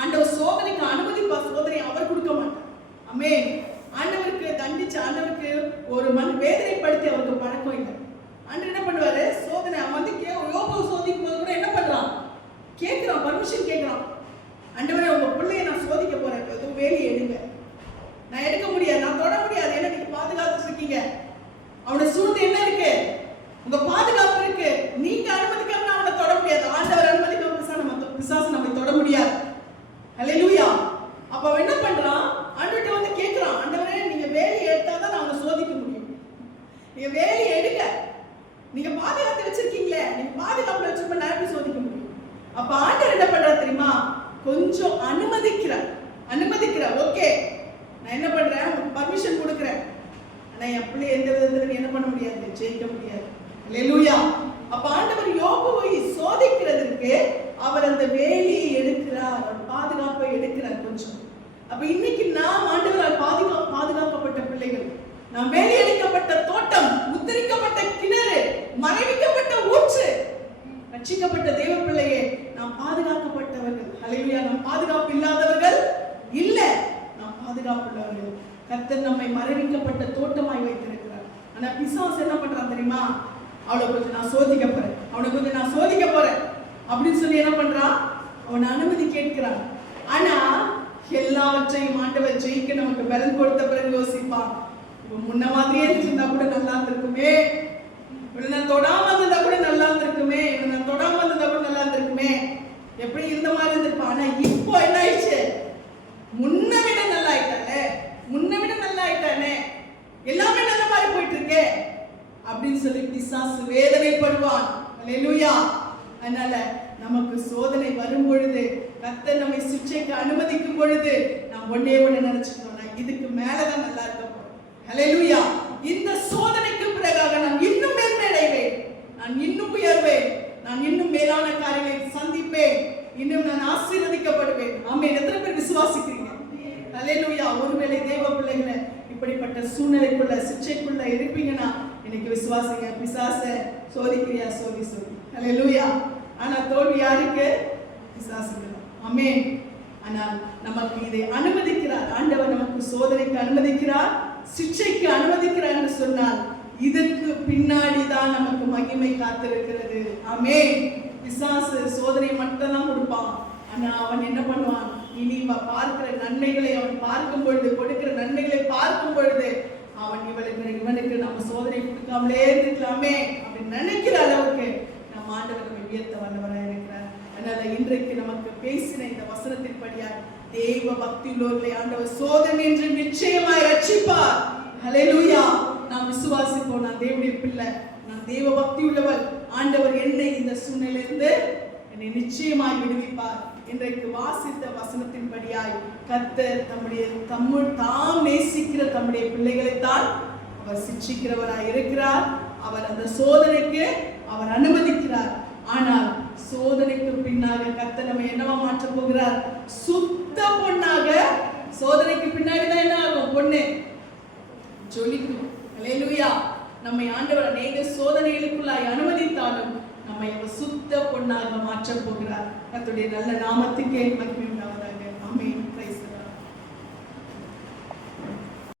ஆண்டவர் சோதனைக்கு அனுமதிப்பா, சோதனை அவர் கொடுக்க மாட்டார். ஆமென். ஆண்டவருக்கு தண்டிச்சு, ஆண்டவருக்கு ஒரு வேதனைப்படுத்தி அவருக்கு பழக்கம் இல்லை. ஆண்டவர் என்ன பண்ணுவாரு, சோதனை அவன் வந்து யோபு சோதிக்கும் போது கூட என்ன பண்றான், கேட்கிறான், பர்மிஷன் கேட்கிறான். ஆண்டவரே உங்க பிள்ளைய நான் சோதிக்க போறேன், எதுவும் வேலையை எடுங்க. நான் எடுக்க முடியாது, நான் தொட முடியாது, ஏன்னா நீங்க பாதுகாத்து இருக்கீங்க. அவனோட சூழ்நிலை என்ன இருக்கு, உங்க பாதுகாப்பு இருக்கு. நீங்க அனுமதிக்காம அவனை தொட முடியாது. ஆண்டவர் அனுமதிக்காம பிசாசு நம்மை தொட முடியாது. ஹல்லேலூயா. அப்ப அவன் என்ன பண்றான், ஆண்டவர்கிட்ட வந்து கேட்கிறான், ஆண்டவரே நீங்க வேலையை எடுத்தாதான் நான் அவனை சோதிக்க முடியும். நீங்க வேலையை எடுங்க, நீங்க பாதுகாத்து வச்சிருக்கீங்களே, நீங்க பாதுகாப்புல வச்சிருப்ப நான் எப்படி சோதிக்க முடியும்? அப்ப ஆண்டவர் என்ன பண்றா தெரியுமா, கொஞ்சம் அனுமதிக்கிறார். ஓகே நான் என்ன பண்றேன், உங்களுக்கு பர்மிஷன் கொடுக்குறேன், ஆனா என் பிள்ளை எந்த விதத்துல என்ன பண்ண முடியாது, ஜெயிக்க முடியாது. ஹல்லேலூயா. அப்ப ஆண்டவர் யோபுவை சோதிக்கிறதுக்கு அவர் அந்த வேலையை எடுக்கிறார், பாதுகாப்பை எடுக்கிறார் கொஞ்சம். அப்ப இன்னைக்கு நாம் ஆண்டவரால் பாதுகாக்கப்பட்ட பிள்ளைகள், நாம் வேலி அடிக்கப்பட்ட தோட்டம், முத்திரிக்கப்பட்ட கிணறு, மறைவிக்கப்பட்ட ஊற்று, ரட்சிக்கப்பட்ட தேவ பிள்ளையே, நாம் பாதுகாக்கப்பட்டவர்கள். ஹல்லேலூயா. நாம் பாதுகாப்பு இல்லாதவர்கள் இல்ல, நாம் பாதுகாப்புள்ளவர்கள். கர்த்தர் நம்மை மறைவிக்கப்பட்ட தோட்டமாய் வைத்திருக்கிறார். ஆனா பிசாசு என்ன பண்றான் தெரியுமா, அவனை கொஞ்சம் நான் சோதிக்க போறேன் அப்படின்னு சொல்லி என்ன பண்றான், அவனை அனுமதி கேட்கிறான். ஆனா எல்லாவற்றையும் ஆண்டவர் ஜெயிக்க நமக்கு பலன் கொடுத்த பிறகு யோசிப்பான், முன்ன மாதிரியே இருந்தா கூட நல்லா இருந்திருக்குமே, நான் தொடாம இருந்தா கூட நல்லா இருந்திருக்குமே, நான் தொடாம இருந்தா கூட நல்லா இருந்திருக்குமே, எப்படி இந்த மாதிரி இருந்திருப்பான். ஆனா இப்போ என்ன ஆயிடுச்சு, முன்ன விட நல்லா ஆயிட்டானே, எல்லாமே நல்ல மாதிரி போயிட்டு இருக்கே அப்படின்னு சொல்லி பிசாசு வேதனைப்படுவான். ஹல்லேலூயா. அதனால நமக்கு சோதனை வரும் பொழுது, கர்த்தர் நம்மை சிக்ஷைக்கு அனுமதிக்கும் பொழுது, நாம் ஒண்ணே நினைச்சுக்கணும், நான் இதுக்கு மேலதான் நல்லா இருக்க போறேன். ஹல்லேலூயா. இந்த சோதனைக்கு பிறகாக நான் இன்னும் மேன்மை அடைவேன், நான் இன்னும் உயர்வேன், நான் இன்னும் மேலான காரியங்களை சந்திப்பேன், இன்னும் நான் ஆசீர்வதிக்கப்படுவேன். ஆமென். எத்தனை பேர் விசுவாசிக்கிறீங்க? ஹல்லேலூயா. ஒருவேளை தேவ பிள்ளைகளை இப்படிப்பட்ட சூழ்நிலைக்குள்ள, சிக்ஷைக்குள்ள இருப்பீங்கன்னா இன்னைக்கு விசுவாசிங்க. பிசாசை சோதிக்கிறியா, சோதி. ஹல்லேலூயா. ஆனா தோல்வி யாருக்கு? பிசாசுக்கு. ஆமென். ஆனால் நமக்கு இதை அனுமதிக்கிறார் ஆண்டவர், நமக்கு சோதனைக்கு அனுமதிக்கிறார், சிக்ஷைக்கு அனுமதிக்கிறார் என்று சொன்னால் இதற்கு பின்னாடி தான் நமக்கு மகிமை காத்திருக்கிறது. ஆமென். பிசாசு சோதனை மட்டும் தான் கொடுப்பான். ஆனா அவன் என்ன பண்ணுவான், இனி பார்க்கிற நன்மைகளை அவன் பார்க்கும் பொழுது, கொடுக்கிற நன்மைகளை பார்க்கும் பொழுது, அவன் இவனுக்கு நம்ம சோதனை கொடுக்காமலே இருக்கலாமே அப்படின்னு நினைக்கிற அளவுக்கு நம் ஆண்டவர் நம்மை உயர்த்த வல்லவராக இருக்கிறார். அதனால இன்றைக்கு நமக்கு பேசின இந்த வசனத்தின் படியால் தேவ பக்தி உள்ளவர்களை ஆண்டவர் சோதனை என்று நிச்சயமாய் ரட்சிப்பார். ஹல்லேலூயா. நாம் விசுவாசிப்போம், நான் தேவனுடைய பிள்ளை, நான் தேவ பக்தி உள்ளவள், ஆண்டவர் என்னை இந்த சூழ்நிலையிலிருந்து என்னை நிச்சயமாய் விடுவிப்பார். இன்றைக்கு வாசித்த வசனத்தின் படியாய் கர்த்தர் தாம் நேசிக்கிற தம்முடைய பிள்ளைகளைத்தான் அவர் சிட்சிக்கிறவராய் இருக்கிறார். அவர் அந்த சோதனைக்கு அவர் அனுமதிக்கிறார். ஆனால் சோதனைக்கு பின்னாக கர்த்தர் நம்ம என்னவா மாற்ற போகிறார், சுத்த பொண்ணாக. சோதனைக்கு பின்னாடி தான் என்ன ஆகும், பொண்ணு ஜொலிக்கும். ஹல்லேலூயா. நம்மை ஆண்டவர் அநேக சோதனைகளுக்குள்ளாய் அனுமதித்தாலும் நம்மை அவர் சுத்த பொண்ணாக மாற்ற போகிறார். கர்த்தருடைய நல்ல நாமத்துக்கே மகிமை உண்டாவதாக. ஆமென்.